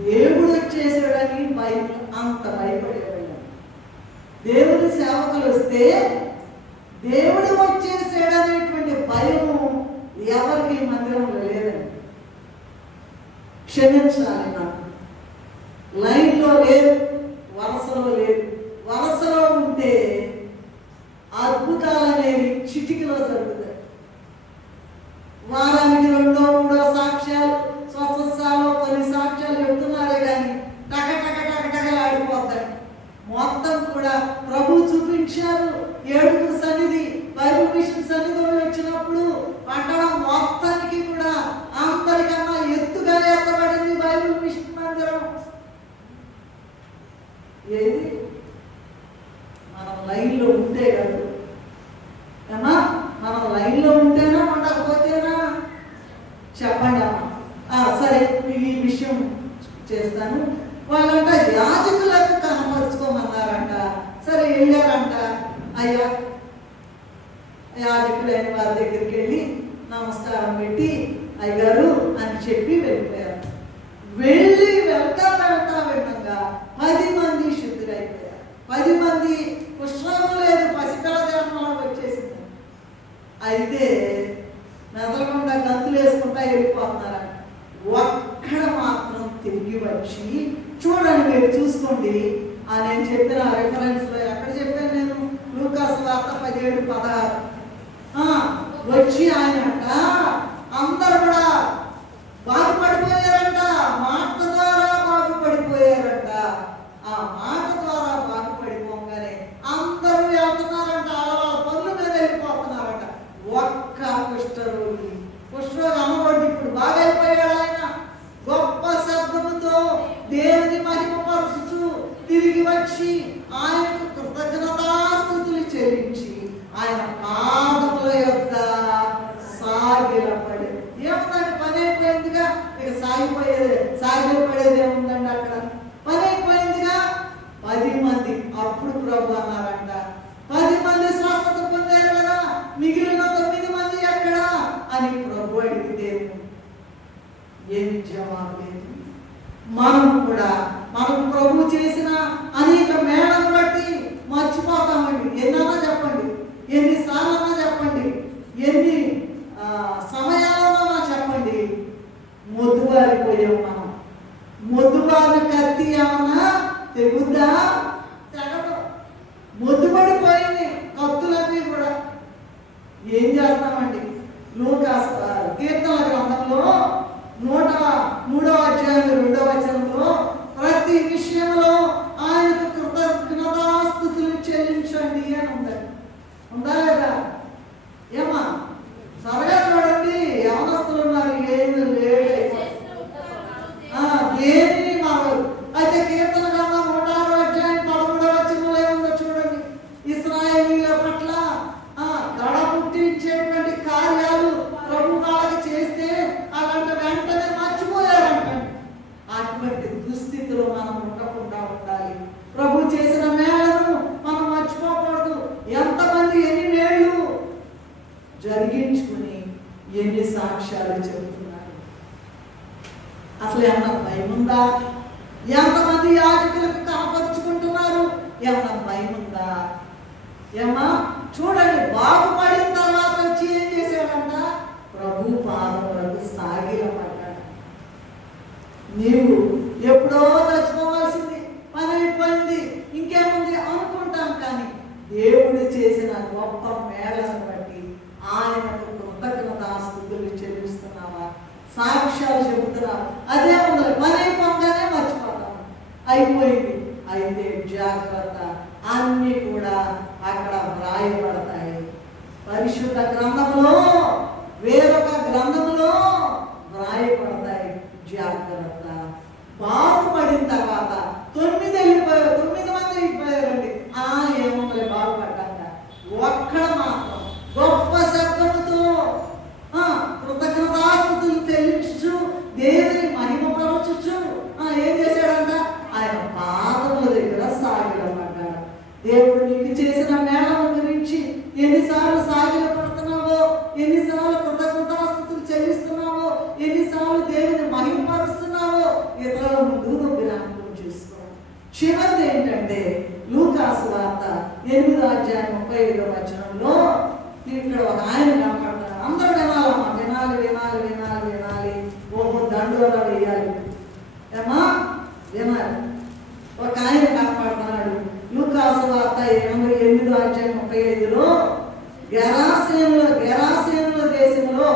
దేవుడు వచ్చేసాడని అంత భయపడేవాళ్ళు. దేవుడి సేవకులు వస్తే దేవుడు వచ్చేసాడనేటువంటి భయము ఎవరికి మందిరంలో లేదండి. క్షమించాలి, నాకు లైన్లో లేదు, వరుసలో లేదు. వరుసలో ఉంటే అద్భుతాలు అనేవి చిటికలో జరుగుతాయి. వారానికి 2, 3 సాక్ష్యాలు, స్వస్థాలో కొన్ని సాక్ష్యాలు చెప్తున్నారే కానీ టకటకలాడిపోతాయి. మొత్తం కూడా ప్రభు చూపించారు. 7 సన్నిధి బైబిల్ మిషన్ సన్నిధి వచ్చినప్పుడు పట్టణం మొత్తానికి కూడా అందరికన్నా ఎత్తుగా ఎత్తబడింది బైబిల్ మిషన్ మందిరం. ఏది మనం లైన్లో ఉంటే కాదు ఏమా, మనం లైన్లో ఉంటేనా ఉండకపోతేనా చెప్పండి అమ్మా. సరే ఈ విషయం చేస్తాను. వాళ్ళంట యాజకులకు కనపరుచుకోమన్నారంట. సరే వెళ్ళారంట. అయ్యా యాజకులైన వారి దగ్గరికి వెళ్ళి నమస్కారం పెట్టి అయ్యారు అని చెప్పి వెళ్ళిపోయారు. వెళ్తా విధంగా 10 మంది శుద్ధులైపోయారు. 10 మంది పుష్పం లేదు, పసిపిల్ల దేహంలో వచ్చేసింది. అయితే మెదలకుండా గంతులు వేసుకుంటా వెళ్ళిపోతున్నారంట. ఒక్కడ మాత్రం తిరిగి వచ్చి, చూడండి మీరు చూసుకోండి, నేను చెప్పిన రెఫరెన్స్లో ఎక్కడ చెప్పాను నేను, లూకాసు వార్త 17:16 వచ్చి ఆయనంట అందరూ కూడా బాగుపడిపోయారంట. మాట ద్వారా బాగుపడిపోయారంట. ఆ మాట ద్వారా బాగుపడిపోగానే అందరూ వెళ్తున్నారంట, వాళ్ళ పనుల మీద వెళ్ళిపోతున్నారంట. ఒక్క కుష్ఠరోగి అమ్మబడి ఇప్పుడు బాగైపోయాడు. ఆయన గొప్ప శబ్దముతో దేవుని మహిమపరుచుచు తిరిగి వచ్చి ఆయనకు కృతజ్ఞతాస్తుతులు చెల్లించి ఆయన పాదముల యొద్ద సాగిలపడి. ఏముందండి, పని అయిపోయిందిగా, ఇక సాగిలపడేది ఏముందండి, అక్కడ పని అయిపోయిందిగా. 10 మంది అప్పుడు ప్రభు అన్నారంట, 10 మంది స్వస్థత పొందారు కదా, మిగిలిన 9 మంది ఎక్కడా అని ప్రభు అడిగితే ఏమి జవాబు లేదు. మనం కూడా మనం ప్రభు చేసిన అనేక మేళను బట్టి మర్చిపోతామండి. ఎన్నన్నా చెప్పండి, ఎన్నిసార్లన్నా చెప్పండి, ఎన్ని సమయాలన్నా చెప్పండి, మొద్దుబారిపోయాం మనం. మొద్దుబారిన కత్తి ఏమన్నా తెగుద్దా? తెగదు. మొద్దుబడిపోయింది కత్తులన్నీ కూడా. ఏం చేస్తామండి? కీర్తనల గ్రంథంలో 103వ అధ్యాయం 2వ వచనంలో ప్రతి విషయంలో ఆయనకు కృతజ్ఞతాస్తుతులు చెల్లించండి అని ఉందా లేదా? ఏమా సరగా చూడండి, యవనస్తులు ఉన్నారు, ఏమి లేదు, దేనిని మారదు. అయితే కీర్తన గ్రంథం 106వ అధ్యాయం 13వ వచనంలో ఏముందో చూడండి. ఇశ్రాయేలీయుల పట్ల దడ పుట్టించేటువంటి కార్యాలు ప్రభు వాళ్ళకి చేస్తే అలాంటి వెంటనే మర్చిపోయారంట. అటువంటి దుస్థితిలో మనం ఉండకుండా ఉండాలి. ప్రభు చేసిన మేళను మనం మర్చిపోకూడదు. ఎంతమంది ఎన్ని మేళ్ళు జరిగించుకుని ఎన్ని సాక్ష్యాలు చెబుతున్నారు. అసలు ఏమన్నా భయం ఉందా? ఎంతమంది యాజకులకు కనపరుచుకుంటున్నారు, ఏమన్నా భయం ఉందా? ఏమా చూడండి, బాగుపడిన తర్వాత వచ్చి ఏం చేశాడంట, ప్రభు పాదములకు సాగిలపడ్డాడు. నీవు ఎప్పుడో చచ్చిపోవాల్సింది, పని అయిపోయింది, ఇంకేముంది అనుకుంటాం. కానీ దేవుడు చేసిన గొప్ప మేళను బట్టి ఆయనకు కృతజ్ఞతాస్తుతులు చెల్లిస్తున్నావా? సాక్ష్యాలు చెబుతున్నావా? అదే ఉంది, పని అయిపోగానే మర్చిపోతాం. అయిపోయింది. అయితే జాగ్రత్త, అన్నీ కూడా అక్కడ వ్రాయబడతాయి. పరిశుద్ధ గ్రంథంలో, వేరొక గ్రంథంలో వ్రాయబడతాయి. జాగ్రత్త. బాగుపడిన తర్వాత 9 మంది వెళ్ళిపోయారు. దేవుడు నీకు చేసిన మేళల గురించి ఎన్నిసార్లు సాగిల పడుతున్నావో, ఎన్నిసార్లు కృతజ్ఞతాస్తుతులు చెల్లిస్తున్నావో, ఎన్నిసార్లు దేవుని మహిమపరుస్తున్నావో ఇతరుల ముందు నువ్వు జ్ఞాపకం చేసుకో. చివరిది ఏంటంటే లూకాసు వార్త 8:35 ఇక్కడ ఒక ఆయన కనపడతారు. అందరూ వినాలమ్మా, వినాలి వినాలి వినాలి వినాలి. ఓహో దండోరా వేయాలి ఏమా, వినాలి. ఒక ఆయన కనపడుతున్నాడు. లూకాసు వార్త 8:35 గెరాసేనుల దేశంలో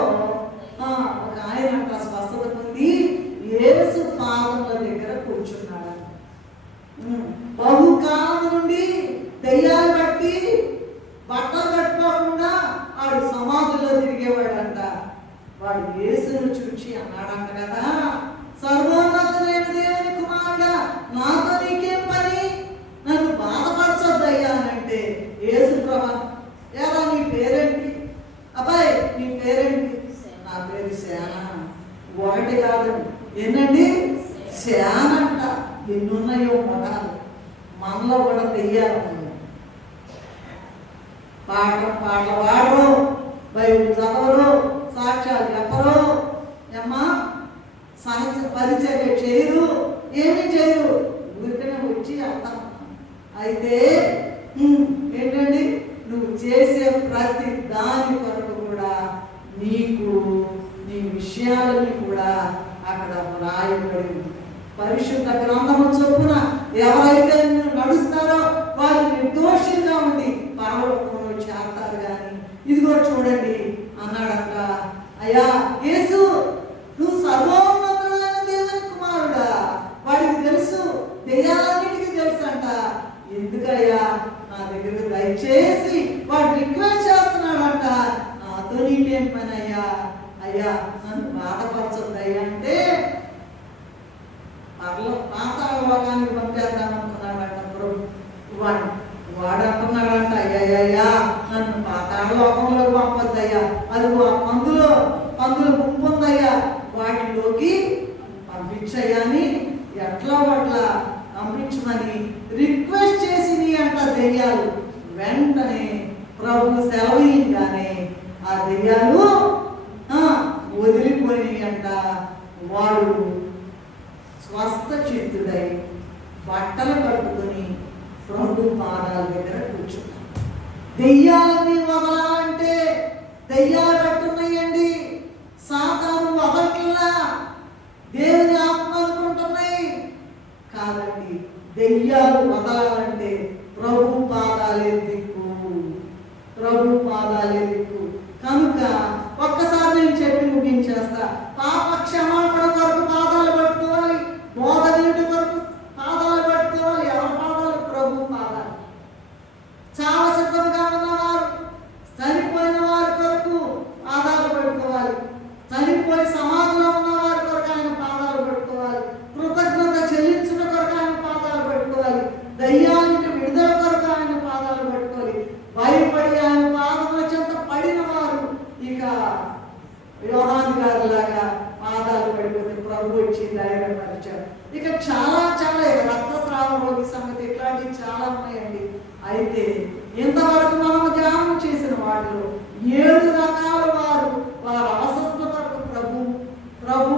ఒక ఆయన అంట స్వస్థత పొంది యేసు పాదముల దగ్గర కూర్చున్నాడు. బహుకాలం నుండి దెయ్యాలు బట్టి బట్టలు కట్టుకోకుండా వాడు సమాధిలో తిరిగేవాడంట. వాడు యేసును చూచి అన్నాడంట కదా, సర్వోన్నతులైన దేవుని కుమారుడా, నాతో నీకేం పని, నన్ను బాధపరచొద్దయ్యా అంటే యేసు ప్రభా, ఎలా నీ పేరేంటి, అబ్బాయి నీ పేరేంటి, నా పేరు శాన. ఒకటి కాదు ఏంటండి, శానంట. ఎన్నున్నాయో మొదలు మనలో కూడా దెయ్యాలు. పాటలు పాడరు, బైబిల్ చదవరు, సాక్ష్యాలు చెప్పరు, ఏమ్మా పరిచర్య చేయరు, ఏమీ చేయరు, ఊరికనే వచ్చి అర్థం. అయితే ఏంటండి, నువ్వు చేసే ప్రతి దాని కొరకు కూడా నీకు నీ విషయాలని కూడా అక్కడ రాయబడి పరిశుద్ధ గ్రంథము చొప్పున ఎవరైతే నడుస్తారో వాళ్ళు నిర్దోషంగా ఉండి పరలోకంలో చేరతారు. కానీ ఇదిగో చూడండి అన్నాడంట, అయ్యా యేసు నువ్వు సర్వోన్నతుడైన దేవుని కుమారుడా. వాడికి తెలుసు, దెయ్యాలన్నిటికీ తెలుసు అంట. ఎందుకయ్యా నా దగ్గర దయచేసి వాడు రిక్వెస్ట్ చేస్తున్నాడంట, నాతో నీకేం పని అయ్యా, అయ్యా నన్ను బాధపరచొద్దయ్యా అంటే పాతాళ లోకానికి పంపేద్దామనుకున్నాడంట ప్రభు. వాడు అంటున్నాడంట, అయ్యయ్యా నన్ను పాతాళ లోకంలోకి పంపొద్దయ్యా, అది పందులు గుంపు ఉందయ్యా, వాటిలోకి పంపించయ్యా అని ఎట్లా అట్లా పంపించమని రిక్వెస్ట్ చేసింది అంట దెయ్యాలు. వెంటనే ప్రభు సెలవుగానే ఆ దెయ్యాలు వదిలిపోయినాయి అంట. వాడు స్వస్థ చిత్తుడై బట్టలు కట్టుకొని ప్రభు పాదాల దగ్గర కూర్చున్నాడు. దెయ్యాలన్నీ వదలాలంటే దెయ్యాలు కట్టున్నాయండి, సాతాను వదలట్లా, దేవుని ఆత్మ అనుకుంటున్నాయి. కాదండి, దెయ్యాలు వదలాలంటే ప్రభు పాదాలే దిక్కు, ప్రభు పాదాలే దిక్కు. కనుక ఒక్కసారి నేను చెప్పి ముగించేస్తా. పాప క్షమాపణ కొరకు పాదాలు పట్టుకోవాలి, బోధ నీటి కొరకు పాదాలు పట్టుకోవాలి. ఎవరి పాదాలు? ప్రభు పాదాలు. చాలా సిద్ధంగా ఉన్నవారు, చనిపోయిన వారి కొరకు పాదాలు పట్టుకోవాలి, చనిపోయి సమాధిలో ఉన్న వారి కొరకు ఆయన పాదాలు పట్టుకోవాలి, కృతజ్ఞత చెల్లించిన కొరకు ఆయన పాదాలు పట్టుకోవాలి, దయ్యానికి విడుదల కొరకు ఆయన పాదాలు పట్టుకోవాలి. భయపడి ఆయన పాదముల చెంత పడిన వారు ఇక యోహాను గారి లాగా పాదాలు పడిపోతే ప్రభు వచ్చి ధైర్యపరిచారు. ఇక చాలా చాలా రక్తస్రావ రోగి సంగతి ఇట్లాంటివి చాలా ఉన్నాయండి. అయితే ఇంతవరకు మనం ధ్యానం చేసిన వాటిలో 7 రకాల వారు అవసరం కొరకు ప్రభు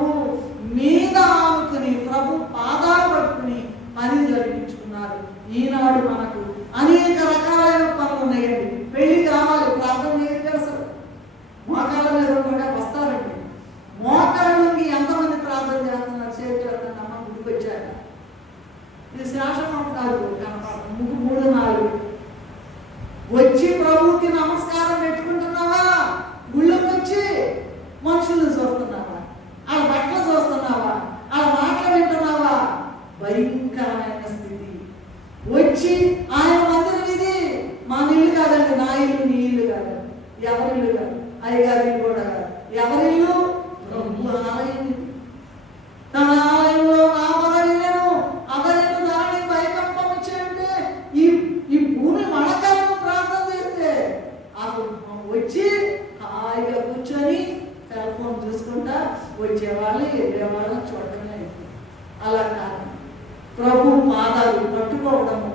మీద ఆనుకుని ప్రభు పాదాలు పట్టుకుని పని జరిపించుకున్నారు. ఈనాడు మనకు అనేక రకాలైన పనులు ఉన్నాయండి. పెళ్లి కావాలి, ప్రార్థన చేస్తారు, మోకాళ్ళ మీద ఉండగా వస్తారండి. మోకాళ్ళకి ఎంతమంది ప్రార్థన చేస్తున్నారు? చేతులు అమ్మ గుడికి వచ్చాక ఇది శాసనం కాదు, కనపడ 3-4 వచ్చి ప్రభువుకి నమస్కారం పెట్టుకుంటున్నావా? గుళ్ళకి వచ్చి మనుషులను చూస్తున్నావా? వాళ్ళ బట్టలు చూస్తున్నావా? వాళ్ళ మాటలు వింటున్నావా? భయంకరమైన స్థితి. వచ్చి ఆయన మందిరం ఇది మా ఇల్లు కాదండి, నా ఇల్లు నీ ఇల్లు కాదు, ఎవరి ఇల్లు కాదు, అయ్యగారి ఇల్లు కూడా కాదు, ఎవరిల్లు? ప్రభు ఆలయం. తన ఆలయంలో నా పదవిలను అతనిని దాని భయకంపం ఇచ్చాడంటే ఈ భూమి మడకలను ప్రార్థన చేస్తే అప్పుడు వచ్చి హాయిగా కూర్చొని సెల్ ఫోన్ చూసుకుంటా వచ్చేవాళ్ళు వెళ్ళేవాళ్ళని చూడటమే. అలా కాదు, ప్రభు పాదాలు పట్టుకోవడము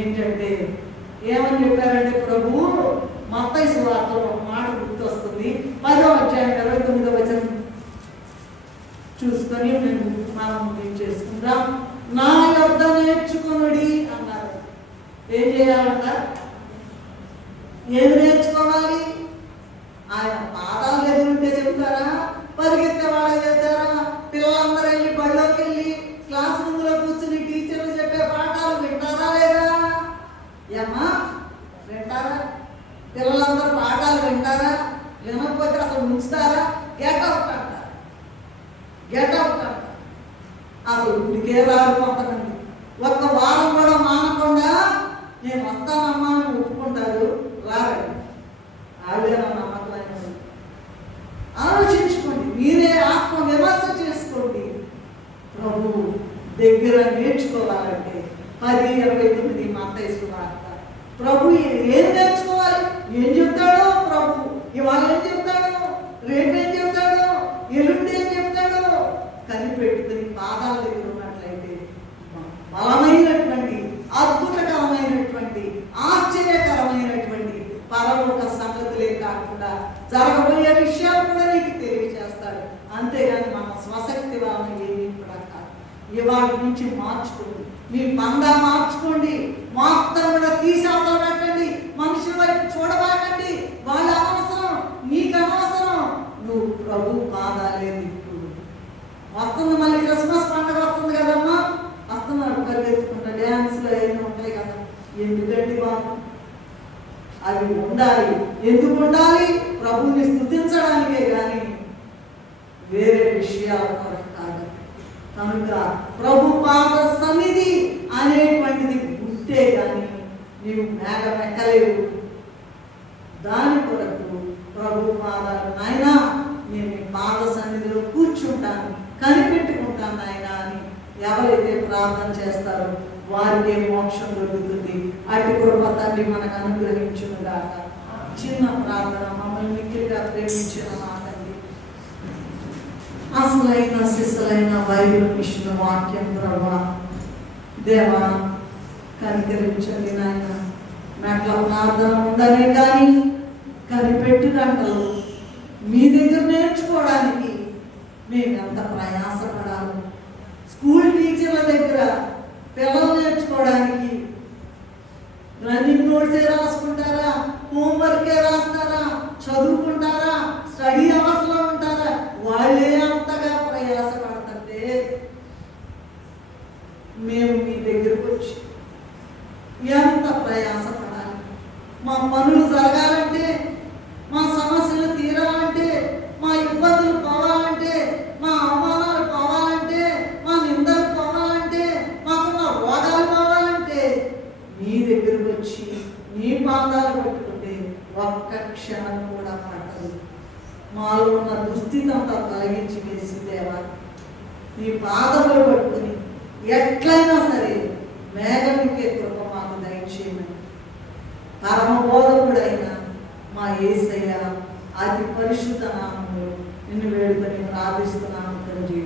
ఏంటంటే ఏమని చెప్పారంటే ప్రభు మత్తయి సువార్తలో ఒక మాట గుర్తొస్తుంది. 10వ అధ్యాయం 29వ వచనం చూసుకొని మనం చేసుకుందాం. నా యొద్ద నేర్చుకొనుడి అన్నారు. ఏం చేయాలంట? ఏమి నేర్చుకోవాలి? ఆయన పాదాలు ఎదురుంటే చెప్తారా? పరిగెత్తే వాళ్ళకి చెప్తారా? పిల్లలందరూ వెళ్ళి బడిలోకి వెళ్ళి క్లాస్ ముందులో కూర్చుని టీచర్లు చెప్పే పాఠాలు వింటారా లేదా? ఏమ్మా వింటారా? పిల్లలందరూ పాఠాలు వింటారా? వినకపోతే అసలు ఉంచుతారా? గెట్ అవుట్ అంటారు. గెట్ అవుట్ అంటారు. అసలు ఇంటికే రారు కొంతమంది. ఒక్క వారం కూడా మానకుండా నేను వస్తానమ్మా అని ఒప్పుకుంటారు, రారండి. వాళ్ళేనా నమ్మకమైన? ఆలోచించుకోండి, మీరే ఆత్మ విమర్శ చేసుకోండి. ప్రభు దగ్గర నేర్చుకోవాలంటే 10:29 మత్తయి సువార్త. ప్రభు ఏం నేర్చుకోవాలి? ఏం చెప్తాడో ప్రభు, ఇవాళ ఏం చెప్తాడో, రేపు ఏం చెప్తాడో, ఎల్లుండి ఏం చెప్తాడో కనిపెట్టుకుని పాదాల దగ్గర ఉన్నట్లయితే బలమైనటువంటి, అద్భుతకరమైనటువంటి, ఆశ్చర్యకరమైనటువంటి పరలోక సంగతులే కాకుండా జరగబోయే విషయాలు కూడా నీకు తెలియజేస్తాడు. అంతేగాని మన స్వశక్తి వలన ఏమీ కూడా కాదు. ఇవాళ నుంచి మార్చుకోండి, మీ పందా మార్చుకోండి, మొత్తం కూడా తీసి అవతల పెట్టండి. మనుషుల వైపు చూడబాకండి. వాళ్ళ అనవసరం, నీకు అనవసరం. నువ్వు ప్రభు పాదాలే దిక్కు. వస్తుంది మళ్ళీ క్రిస్మస్ పండుగ వస్తుంది కదమ్మా, వస్తున్నారు పరిగెత్తుకుంటా, డ్యాన్స్లో ఏమి ఉంటాయి కదా. ఎందుకండి బాబు? అవి ఉండాలి. ఎందుకు ఉండాలి? ప్రభుని స్తుతించడానికే కానీ వేరే విషయాల కొరకు కాదు. కనుక ప్రభు పాద సన్నిధి అనేటువంటిది గుర్తే కానీ నీవు మేఘం ఎక్కలేవు. దాని కొరకు ప్రభు పాదాలు, నాయన నేను నీ పాద సన్నిధిలో కూర్చుంటాను, కనిపెట్టుకుంటాను నాయన అని ఎవరైతే ప్రార్థన చేస్తారో వారికే మోక్షం దొరుకుతుంది. అటు కృప తండ్రి మనకు అనుగ్రహించును గాక. చిన్న ప్రార్థన. మమ్మల్ని మిక్కిలిగా ప్రేమించిన మా తండ్రి, అసలైన సిసలైన బైబిల్ మిషన్ వాక్యం ప్రభా దేవా కనికరించండి నాయన. మెట్ల ప్రార్థన ఉండనే కానీ కనిపెట్టు గంటలు మీ దగ్గర నేర్చుకోవడానికి మేము ఎంత ప్రయాసపడాలి. స్కూల్ టీచర్ల దగ్గర పిల్లలు నేర్చుకోవడానికి రన్నింగ్ నోట్సే రాసుకుంటారా, హోంవర్కే రాస్తారా, చదువుకుంటారా, స్టడీ అవర్స్లో ఉంటారా? వాళ్ళే అంతగా ప్రయాసపడుతుంటే మేము మీ దగ్గరకు వచ్చి ఎంత ప్రయాసపడాలి? మా పనులు జరగాలంటే, మా సమస్యలు తీరాలంటే, మా ఇబ్బందులు పోవాలంటే, మా అవమానాలు పోవాలంటే, మా నిందలు పోవాలంటే, మాకున్న రోగాలు పోవాలంటే నీ దగ్గరకు వచ్చి నీ పాదాలు పట్టుకుంటే ఒక్క క్షణం కూడా పట్టదు. మాలో ఉన్న దుస్థితి అంతా తొలగించి వేసి దేవా నీ పాదములు పట్టుకుని ఎట్లయినా సరే మేఘమికే కృప మాకు దయచేయమని పరమబోధకుడైన మా యేసయ్య అతి పరిశుద్ధ నామములో నిన్ను వేడుకొని ప్రార్థిస్తున్నాను తండ్రి.